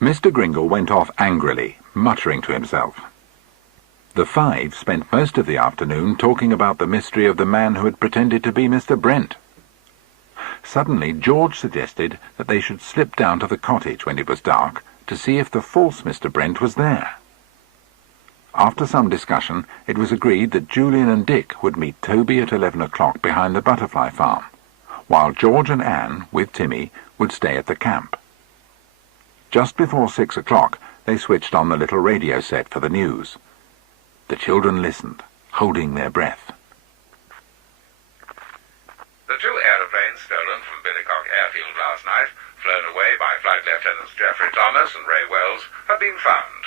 Mr. Gringle went off angrily, muttering to himself. The five spent most of the afternoon talking about the mystery of the man who had pretended to be Mr. Brent. Suddenly, George suggested that they should slip down to the cottage when it was dark to see if the false Mr. Brent was there. After some discussion, it was agreed that Julian and Dick would meet Toby at 11 o'clock behind the butterfly farm, while George and Anne, with Timmy, would stay at the camp. Just before 6 o'clock, they switched on the little radio set for the news. The children listened, holding their breath. The 2 aeroplanes stolen from Billycock Airfield last night, flown away by Flight Lieutenants Geoffrey Thomas and Ray Wells, have been found.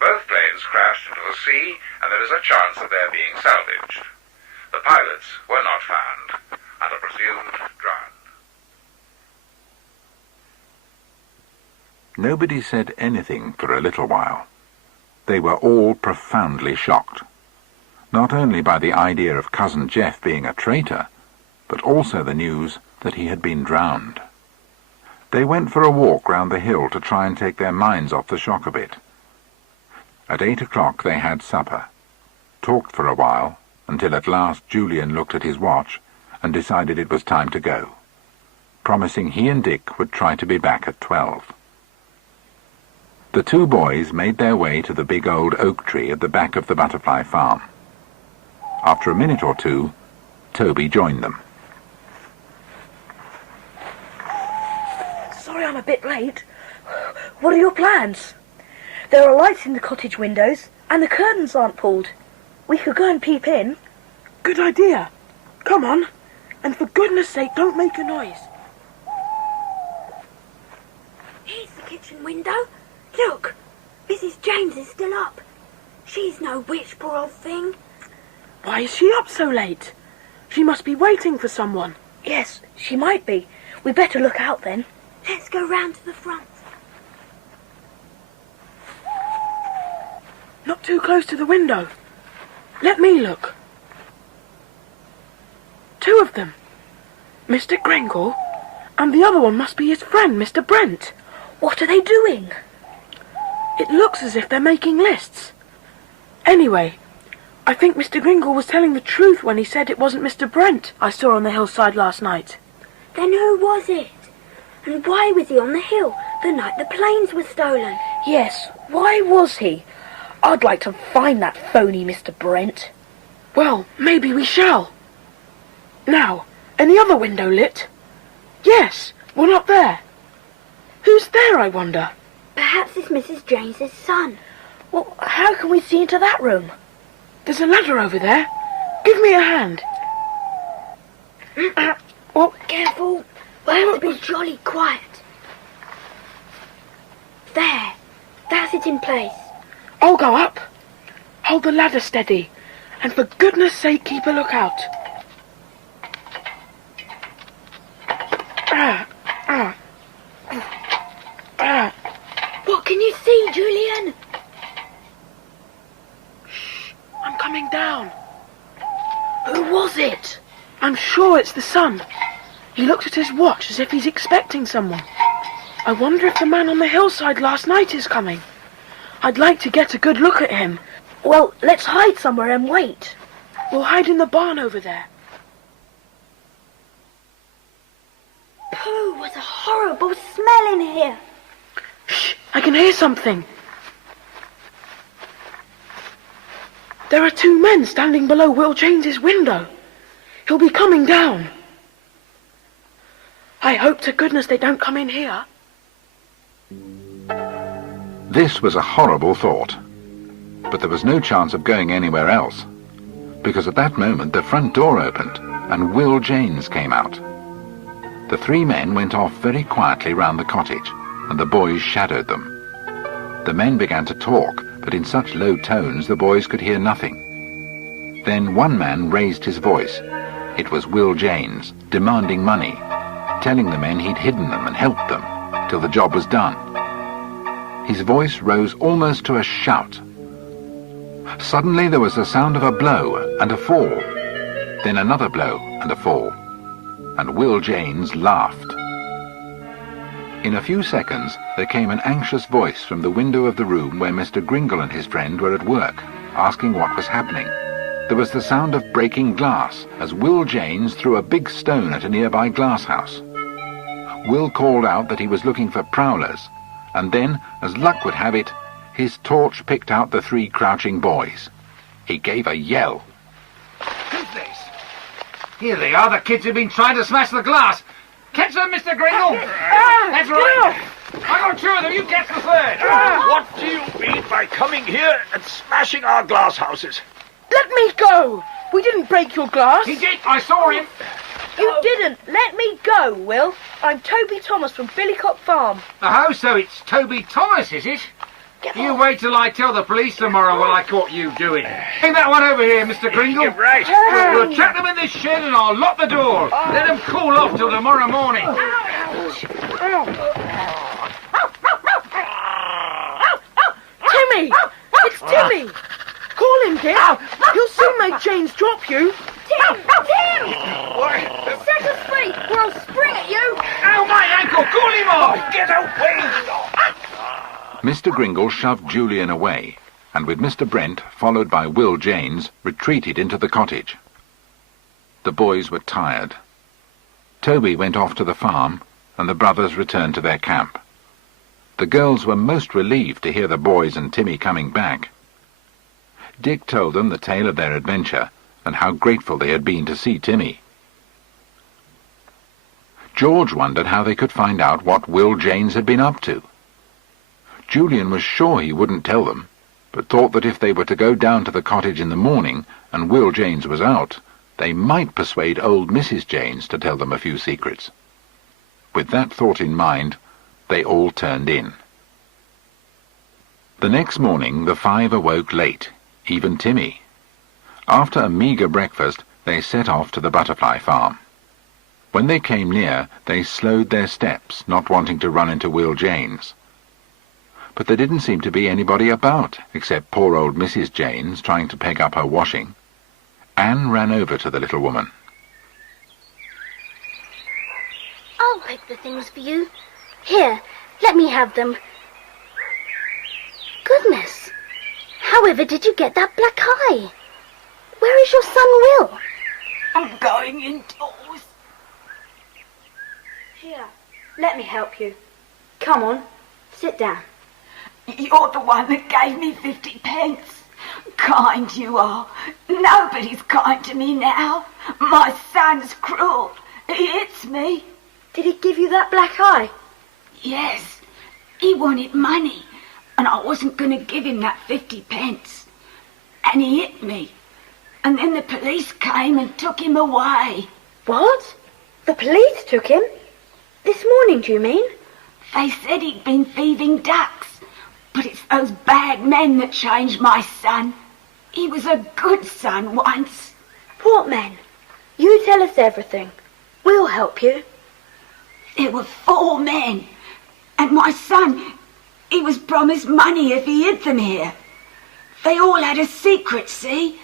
Both planes crashed into the sea, and there is a chance of their being salvaged. The pilots were not found, and are presumed drowned. Nobody said anything for a little while. They were all profoundly shocked, not only by the idea of Cousin Jeff being a traitor, but also the news that he had been drowned. They went for a walk round the hill to try and take their minds off the shock a bit. At 8 o'clock they had supper, talked for a while, until at last Julian looked at his watch and decided it was time to go, promising he and Dick would try to be back at 12. The 2 boys made their way to the big old oak tree at the back of the butterfly farm. After a minute or two, Toby joined them. Sorry I'm a bit late. What are your plans? There are lights in the cottage windows, and the curtains aren't pulled. We could go and peep in. Good idea. Come on. And for goodness sake, don't make a noise. Here's the kitchen window. Look, Mrs. James is still up. She's no witch, poor old thing. Why is she up so late? She must be waiting for someone. Yes, she might be. We better look out then. Let's go round to the front. Not too close to the window. Let me look. 2 of them. Mr. Gringle, and the other one must be his friend, Mr. Brent. What are they doing? It looks as if they're making lists. Anyway, I think Mr. Gringle was telling the truth when he said it wasn't Mr. Brent I saw on the hillside last night. Then who was it? And why was he on the hill the night the planes were stolen? Yes, why was he? I'd like to find that phony Mr. Brent. Well, maybe we shall. Now, any other window lit? Yes, one up there. Who's there, I wonder? Perhaps it's Mrs. James's son. Well, how can we see into that room? There's a ladder over there. Give me a hand. Well, Careful. We'll have to be jolly quiet. There. That's it in place. I'll go up. Hold the ladder steady. And for goodness sake, keep a lookout. What can you see, Julian? Shh, I'm coming down. Who was it? I'm sure it's the son. He looks at his watch as if he's expecting someone. I wonder if the man on the hillside last night is coming. I'd like to get a good look at him. Well, let's hide somewhere and wait. We'll hide in the barn over there. Pooh, what a horrible smell in here. Shh, I can hear something. There are 2 men standing below Will James's window. He'll be coming down. I hope to goodness they don't come in here. This was a horrible thought, but there was no chance of going anywhere else, because at that moment the front door opened and Will James came out. The 3 men went off very quietly round the cottage, and the boys shadowed them. The men began to talk, but in such low tones the boys could hear nothing. Then one man raised his voice. It was Will James, demanding money, telling the men he'd hidden them and helped them till the job was done. His voice rose almost to a shout. Suddenly there was the sound of a blow and a fall, then another blow and a fall, and Will James laughed. In a few seconds there came an anxious voice from the window of the room where Mr. Gringle and his friend were at work, asking what was happening. There was the sound of breaking glass as Will James threw a big stone at a nearby glass house. Will called out that he was looking for prowlers, and then, as luck would have it, his torch picked out the 3 crouching boys. He gave a yell. Who's this? Here they are, the kids who've been trying to smash the glass. Catch them, Mr. Gringle. That's right. I got 2 of them, you catch the 3rd. What do you mean by coming here and smashing our glass houses? Let me go! We didn't break your glass. He did, I saw him. You didn't. Let me go, Will. I'm Toby Thomas from Billycock Farm. Oh, so it's Toby Thomas, is it? You wait till I tell the police tomorrow what I caught you doing. Bring that one over here, Mr. Gringle. You're right. We'll trap them in this shed and I'll lock the door. Let them cool off till tomorrow morning. Timmy! It's Timmy! Call him, Dick. He'll soon make James drop you. Tim! Set us free, or I'll spring at you! Ow, my ankle! Call him off! Get away! Mr. Gringle shoved Julian away, and with Mr. Brent, followed by Will James, retreated into the cottage. The boys were tired. Toby went off to the farm, and the brothers returned to their camp. The girls were most relieved to hear the boys and Timmy coming back. Dick told them the tale of their adventure, and how grateful they had been to see Timmy. George wondered how they could find out what Will James had been up to. Julian was sure he wouldn't tell them, but thought that if they were to go down to the cottage in the morning, and Will James was out, they might persuade old Mrs. James to tell them a few secrets. With that thought in mind, they all turned in. The next morning the five awoke late, even Timmy. After a meagre breakfast, they set off to the butterfly farm. When they came near, they slowed their steps, not wanting to run into Will Janes. But there didn't seem to be anybody about, except poor old Mrs. Janes trying to peg up her washing. Anne ran over to the little woman. I'll pick the things for you. Here, let me have them. Goodness, however did you get that black eye? Where is your son Will? I'm going indoors. Here, let me help you. Come on, sit down. You're the one that gave me 50 pence. Kind you are. Nobody's kind to me now. My son's cruel. He hits me. Did he give you that black eye? Yes. He wanted money, and I wasn't going to give him that 50 pence. And he hit me. And then the police came and took him away. What? The police took him? This morning, do you mean? They said he'd been thieving ducks. But it's those bad men that changed my son. He was a good son once. What men? You tell us everything. We'll help you. There were 4 men. And my son, he was promised money if he hid them here. They all had a secret, see?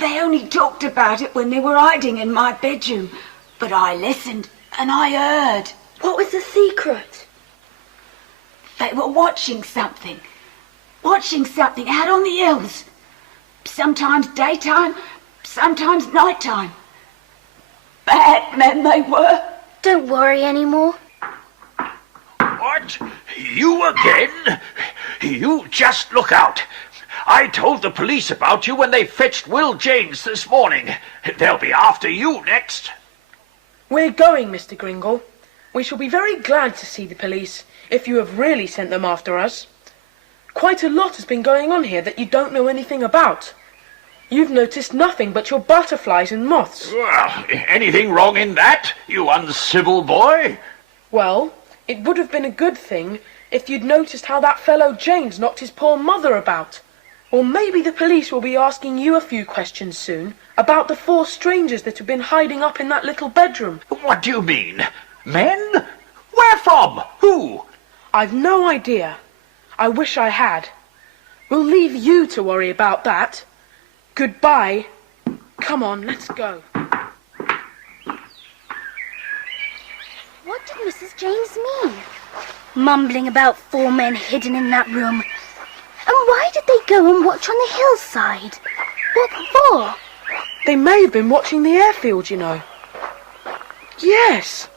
They only talked about it when they were hiding in my bedroom. But I listened and I heard. What was the secret? They were watching something. Watching something out on the hills. Sometimes daytime, sometimes nighttime. Bad men they were. Don't worry anymore. What? You again? You just look out. I told the police about you when they fetched Will Janes this morning. They'll be after you next. We're going, Mr. Gringle. We shall be very glad to see the police, if you have really sent them after us. Quite a lot has been going on here that you don't know anything about. You've noticed nothing but your butterflies and moths. Well, anything wrong in that, you uncivil boy? Well, it would have been a good thing if you'd noticed how that fellow James knocked his poor mother about. Or maybe the police will be asking you a few questions soon about the 4 strangers that have been hiding up in that little bedroom. What do you mean? Men? Where from? Who? I've no idea. I wish I had. We'll leave you to worry about that. Goodbye. Come on, let's go. What did Mrs. James mean? Mumbling about 4 men hidden in that room. And why did they go and watch on the hillside? What for? They may have been watching the airfield, you know. Yes.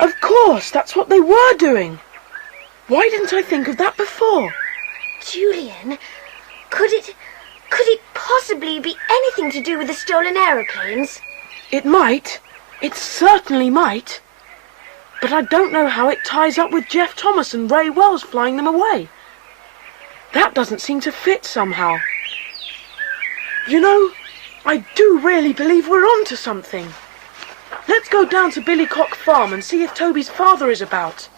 Of course, that's what they were doing. Why didn't I think of that before? Julian, could it possibly be anything to do with the stolen aeroplanes? It might. It certainly might. But I don't know how it ties up with Jeff Thomas and Ray Wells flying them away. That doesn't seem to fit somehow. You know, I do really believe we're on to something. Let's go down to Billycock Farm and see if Toby's father is about.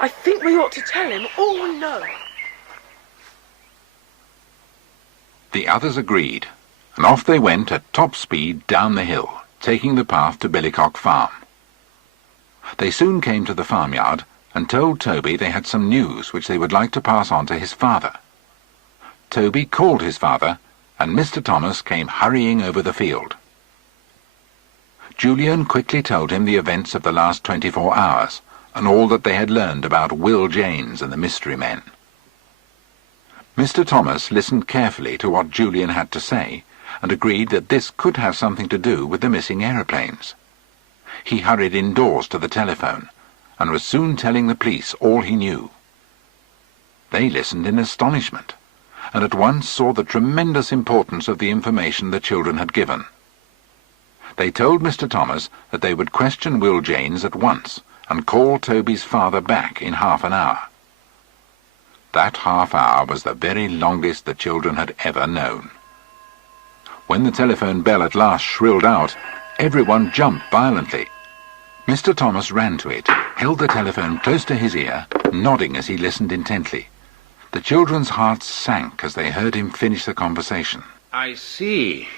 I think we ought to tell him all we know. The others agreed, and off they went at top speed down the hill, taking the path to Billycock Farm. They soon came to the farmyard and told Toby they had some news which they would like to pass on to his father. Toby called his father, and Mr. Thomas came hurrying over the field. Julian quickly told him the events of the last 24 hours, and all that they had learned about Will Janes and the mystery men. Mr. Thomas listened carefully to what Julian had to say, and agreed that this could have something to do with the missing aeroplanes. He hurried indoors to the telephone, and was soon telling the police all he knew. They listened in astonishment, and at once saw the tremendous importance of the information the children had given. They told Mr. Thomas that they would question Will Janes at once, and call Toby's father back in half an hour. That half hour was the very longest the children had ever known. When the telephone bell at last shrilled out, everyone jumped violently. Mr. Thomas ran to it, held the telephone close to his ear, nodding as he listened intently. The children's hearts sank as they heard him finish the conversation. I see.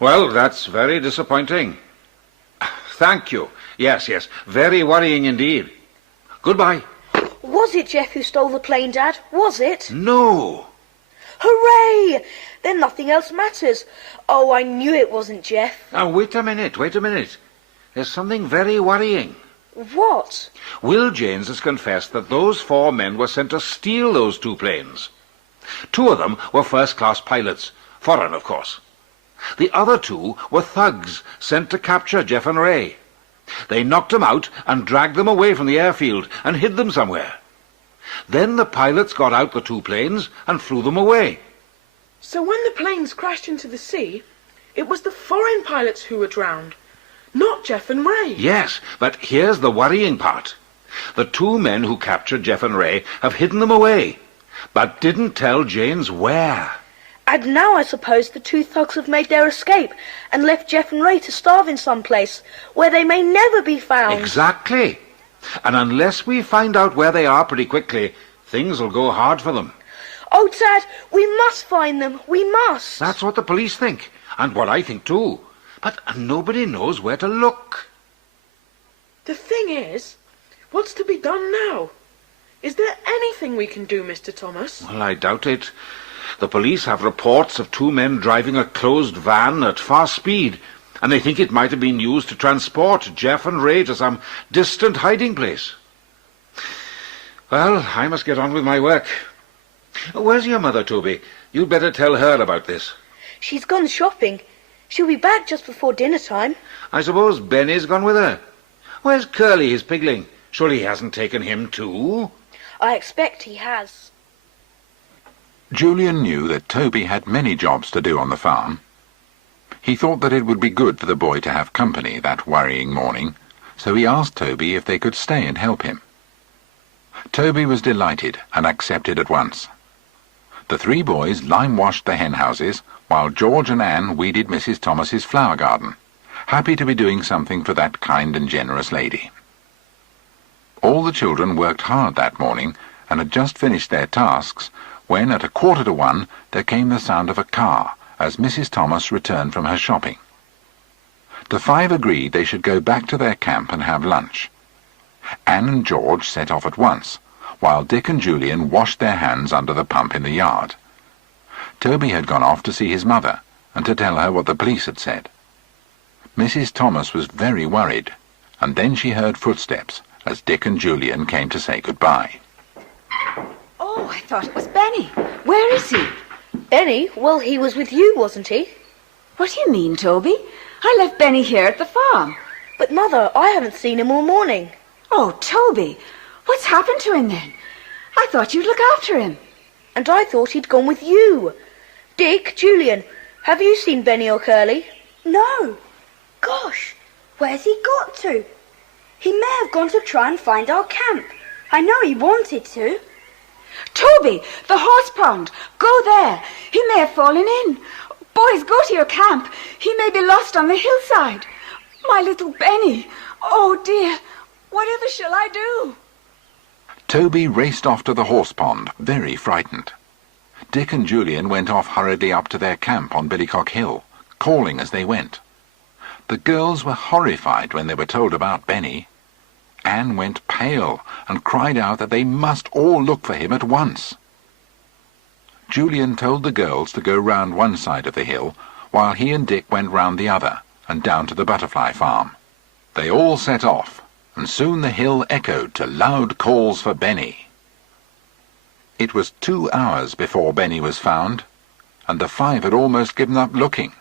Well, that's very disappointing. Thank you. Yes, very worrying indeed. Goodbye. Was it Jeff who stole the plane, Dad? Was it? No. Hooray! Then nothing else matters. Oh, I knew it wasn't Jeff. Now, wait a minute. There's something very worrying. What? Will Janes has confessed that those 4 men were sent to steal those 2 planes. 2 of them were first-class pilots, foreign, of course. The other 2 were thugs sent to capture Jeff and Ray. They knocked them out and dragged them away from the airfield and hid them somewhere. Then the pilots got out the 2 planes and flew them away. So when the planes crashed into the sea, it was the foreign pilots who were drowned, not Jeff and Ray. Yes, but here's the worrying part. The 2 men who captured Jeff and Ray have hidden them away, but didn't tell Janes where. And now I suppose the 2 thugs have made their escape and left Jeff and Ray to starve in some place where they may never be found. Exactly. And unless we find out where they are pretty quickly, things will go hard for them. Oh, Dad, we must find them. We must. That's what the police think, and what I think too. But nobody knows where to look. The thing is, what's to be done now? Is there anything we can do, Mr. Thomas? Well, I doubt it. The police have reports of 2 men driving a closed van at fast speed, and they think it might have been used to transport Jeff and Ray to some distant hiding place. Well, I must get on with my work. Where's your mother, Toby? You'd better tell her about this. She's gone shopping. She'll be back just before dinner time. I suppose Benny's gone with her. Where's Curly, his pigling? Surely he hasn't taken him too? I expect he has. Julian knew that Toby had many jobs to do on the farm. He thought that it would be good for the boy to have company that worrying morning, so he asked Toby if they could stay and help him. Toby was delighted and accepted at once. The 3 boys lime-washed the hen houses, while George and Anne weeded Mrs. Thomas's flower garden, happy to be doing something for that kind and generous lady. All the children worked hard that morning and had just finished their tasks when, at 1:15, there came the sound of a car as Mrs. Thomas returned from her shopping. The 5 agreed they should go back to their camp and have lunch. Anne and George set off at once, while Dick and Julian washed their hands under the pump in the yard. Toby had gone off to see his mother and to tell her what the police had said. Mrs. Thomas was very worried, and then she heard footsteps as Dick and Julian came to say goodbye. Oh, I thought it was Benny. Where is he? Benny? Well, he was with you, wasn't he? What do you mean, Toby? I left Benny here at the farm. But, Mother, I haven't seen him all morning. Oh, Toby, what's happened to him then? I thought you'd look after him. And I thought he'd gone with you. Dick, Julian, have you seen Benny or Curly? No. Gosh, where's he got to? He may have gone to try and find our camp. I know he wanted to. Toby, the horse pond. Go there. He may have fallen in. Boys, go to your camp. He may be lost on the hillside. My little Benny. Oh, dear. Whatever shall I do? Toby raced off to the horse pond, very frightened. Dick and Julian went off hurriedly up to their camp on Billycock Hill, calling as they went. The girls were horrified when they were told about Benny. Anne went pale and cried out that they must all look for him at once. Julian told the girls to go round one side of the hill, while he and Dick went round the other and down to the butterfly farm. They all set off, and soon the hill echoed to loud calls for Benny. It was 2 hours before Benny was found, and the 5 had almost given up looking.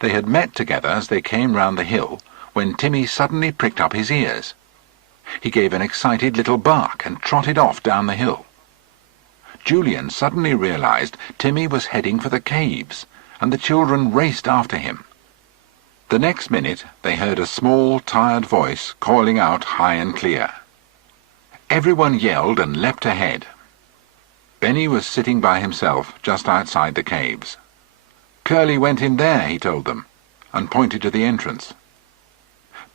They had met together as they came round the hill, when Timmy suddenly pricked up his ears. He gave an excited little bark and trotted off down the hill. Julian suddenly realized Timmy was heading for the caves, and the children raced after him. The next minute they heard a small, tired voice calling out high and clear. Everyone yelled and leapt ahead. Benny was sitting by himself just outside the caves. Curly went in there, he told them, and pointed to the entrance.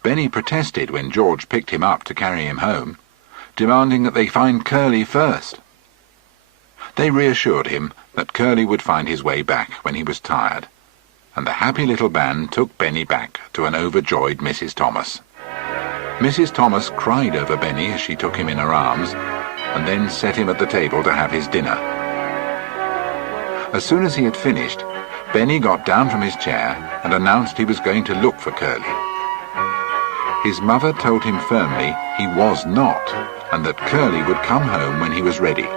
Benny protested when George picked him up to carry him home, demanding that they find Curly first. They reassured him that Curly would find his way back when he was tired, and the happy little band took Benny back to an overjoyed Mrs. Thomas. Mrs. Thomas cried over Benny as she took him in her arms, and then set him at the table to have his dinner. As soon as he had finished, Benny got down from his chair and announced he was going to look for Curly. His mother told him firmly he was not, and that Curly would come home when he was ready.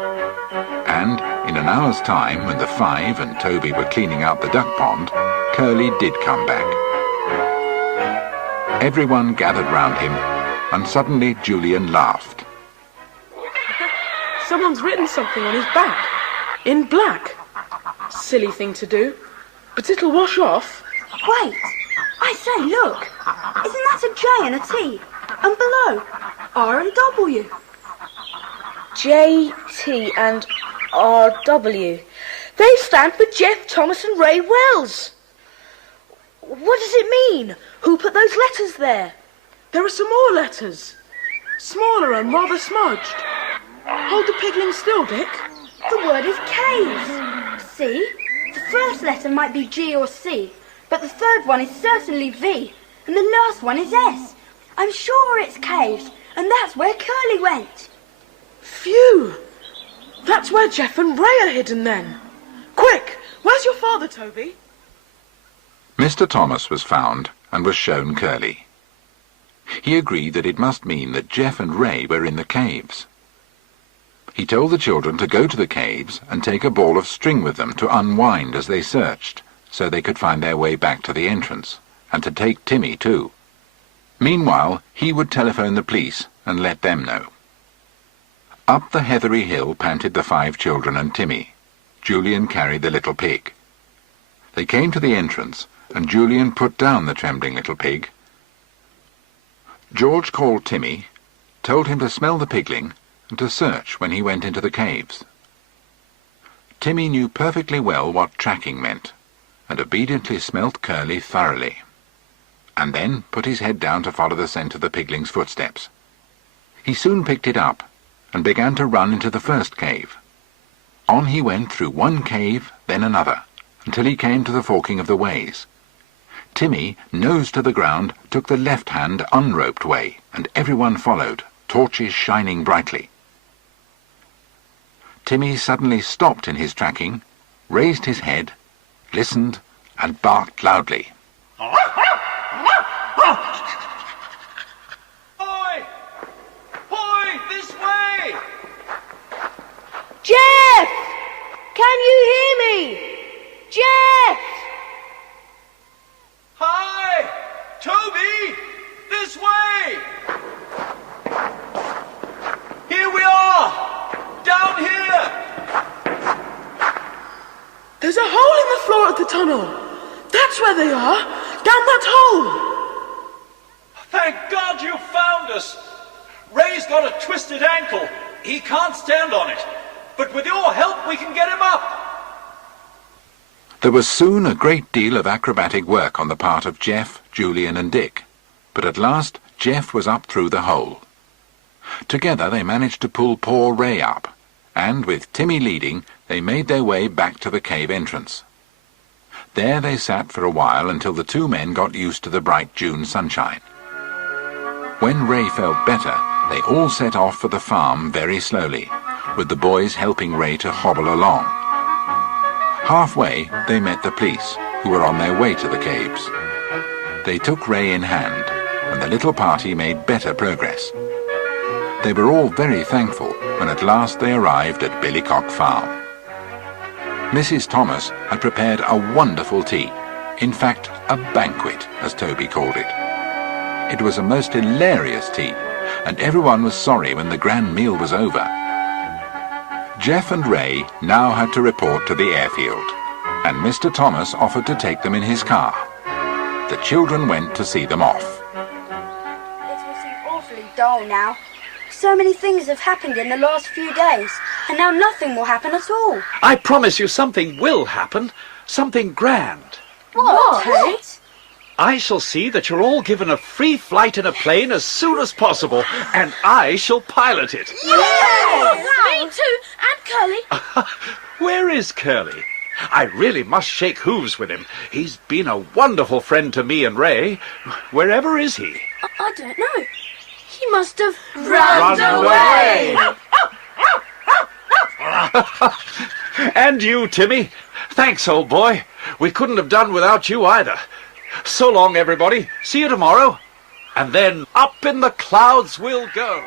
And in an hour's time, when the five and Toby were cleaning out the duck pond, Curly did come back. Everyone gathered round him, and suddenly Julian laughed. Someone's written something on his back, in black. Silly thing to do, but it'll wash off. Wait, I say, look. Isn't that a J and a T? And below, R and W. J, T and R-W. They stand for Jeff Thomas and Ray Wells. What does it mean? Who put those letters there? There are some more letters, smaller and rather smudged. Hold the pigling still, Dick. The word is caves. See? The first letter might be G or C, but the third one is certainly V, and the last one is S. I'm sure it's caves, and that's where Curly went. Phew! That's where Jeff and Ray are hidden then. Quick, where's your father, Toby? Mr. Thomas was found and was shown Curly. He agreed that it must mean that Jeff and Ray were in the caves. He told the children to go to the caves and take a ball of string with them to unwind as they searched, so they could find their way back to the entrance, and to take Timmy too. Meanwhile, he would telephone the police and let them know. Up the heathery hill panted the five children and Timmy. Julian carried the little pig. They came to the entrance, and Julian put down the trembling little pig. George called Timmy, told him to smell the pigling, and to search when he went into the caves. Timmy knew perfectly well what tracking meant, and obediently smelt Curly thoroughly, and then put his head down to follow the scent of the pigling's footsteps. He soon picked it up, and began to run into the first cave. On he went through one cave, then another, until he came to the forking of the ways. Timmy, nose to the ground, took the left-hand unroped way, and everyone followed, torches shining brightly. Timmy suddenly stopped in his tracking, raised his head, listened, and barked loudly. Boy! Boy, this way! Jeff! Can you hear me? Jeff! Hi! Toby! This way! Here we are! Down here! There's a hole in the floor of the tunnel. That's where they are, down that hole. Thank God you found us! Ray's got a twisted ankle. He can't stand on it. But with your help, we can get him up. There was soon a great deal of acrobatic work on the part of Jeff, Julian and Dick, but at last Jeff was up through the hole. Together they managed to pull poor Ray up, and with Timmy leading, they made their way back to the cave entrance. There they sat for a while until the two men got used to the bright June sunshine. When Ray felt better, they all set off for the farm very slowly, with the boys helping Ray to hobble along. Halfway, they met the police, who were on their way to the caves. They took Ray in hand, and the little party made better progress. They were all very thankful when at last they arrived at Billycock Farm. Mrs. Thomas had prepared a wonderful tea, in fact, a banquet, as Toby called it. It was a most hilarious tea, and everyone was sorry when the grand meal was over. Jeff and Ray now had to report to the airfield, and Mr. Thomas offered to take them in his car. The children went to see them off. It will seem awfully dull now. So many things have happened in the last few days, and now nothing will happen at all. I promise you something will happen, something grand. What? I shall see that you're all given a free flight in a plane as soon as possible, and I shall pilot it. Me too, and Curly? Where is Curly? I really must shake hooves with him. He's been a wonderful friend to me and Ray. Wherever is he? I don't know. He must have Run away! And you, Timmy. Thanks, old boy. We couldn't have done without you either. So long, everybody. See you tomorrow. And then up in the clouds we'll go.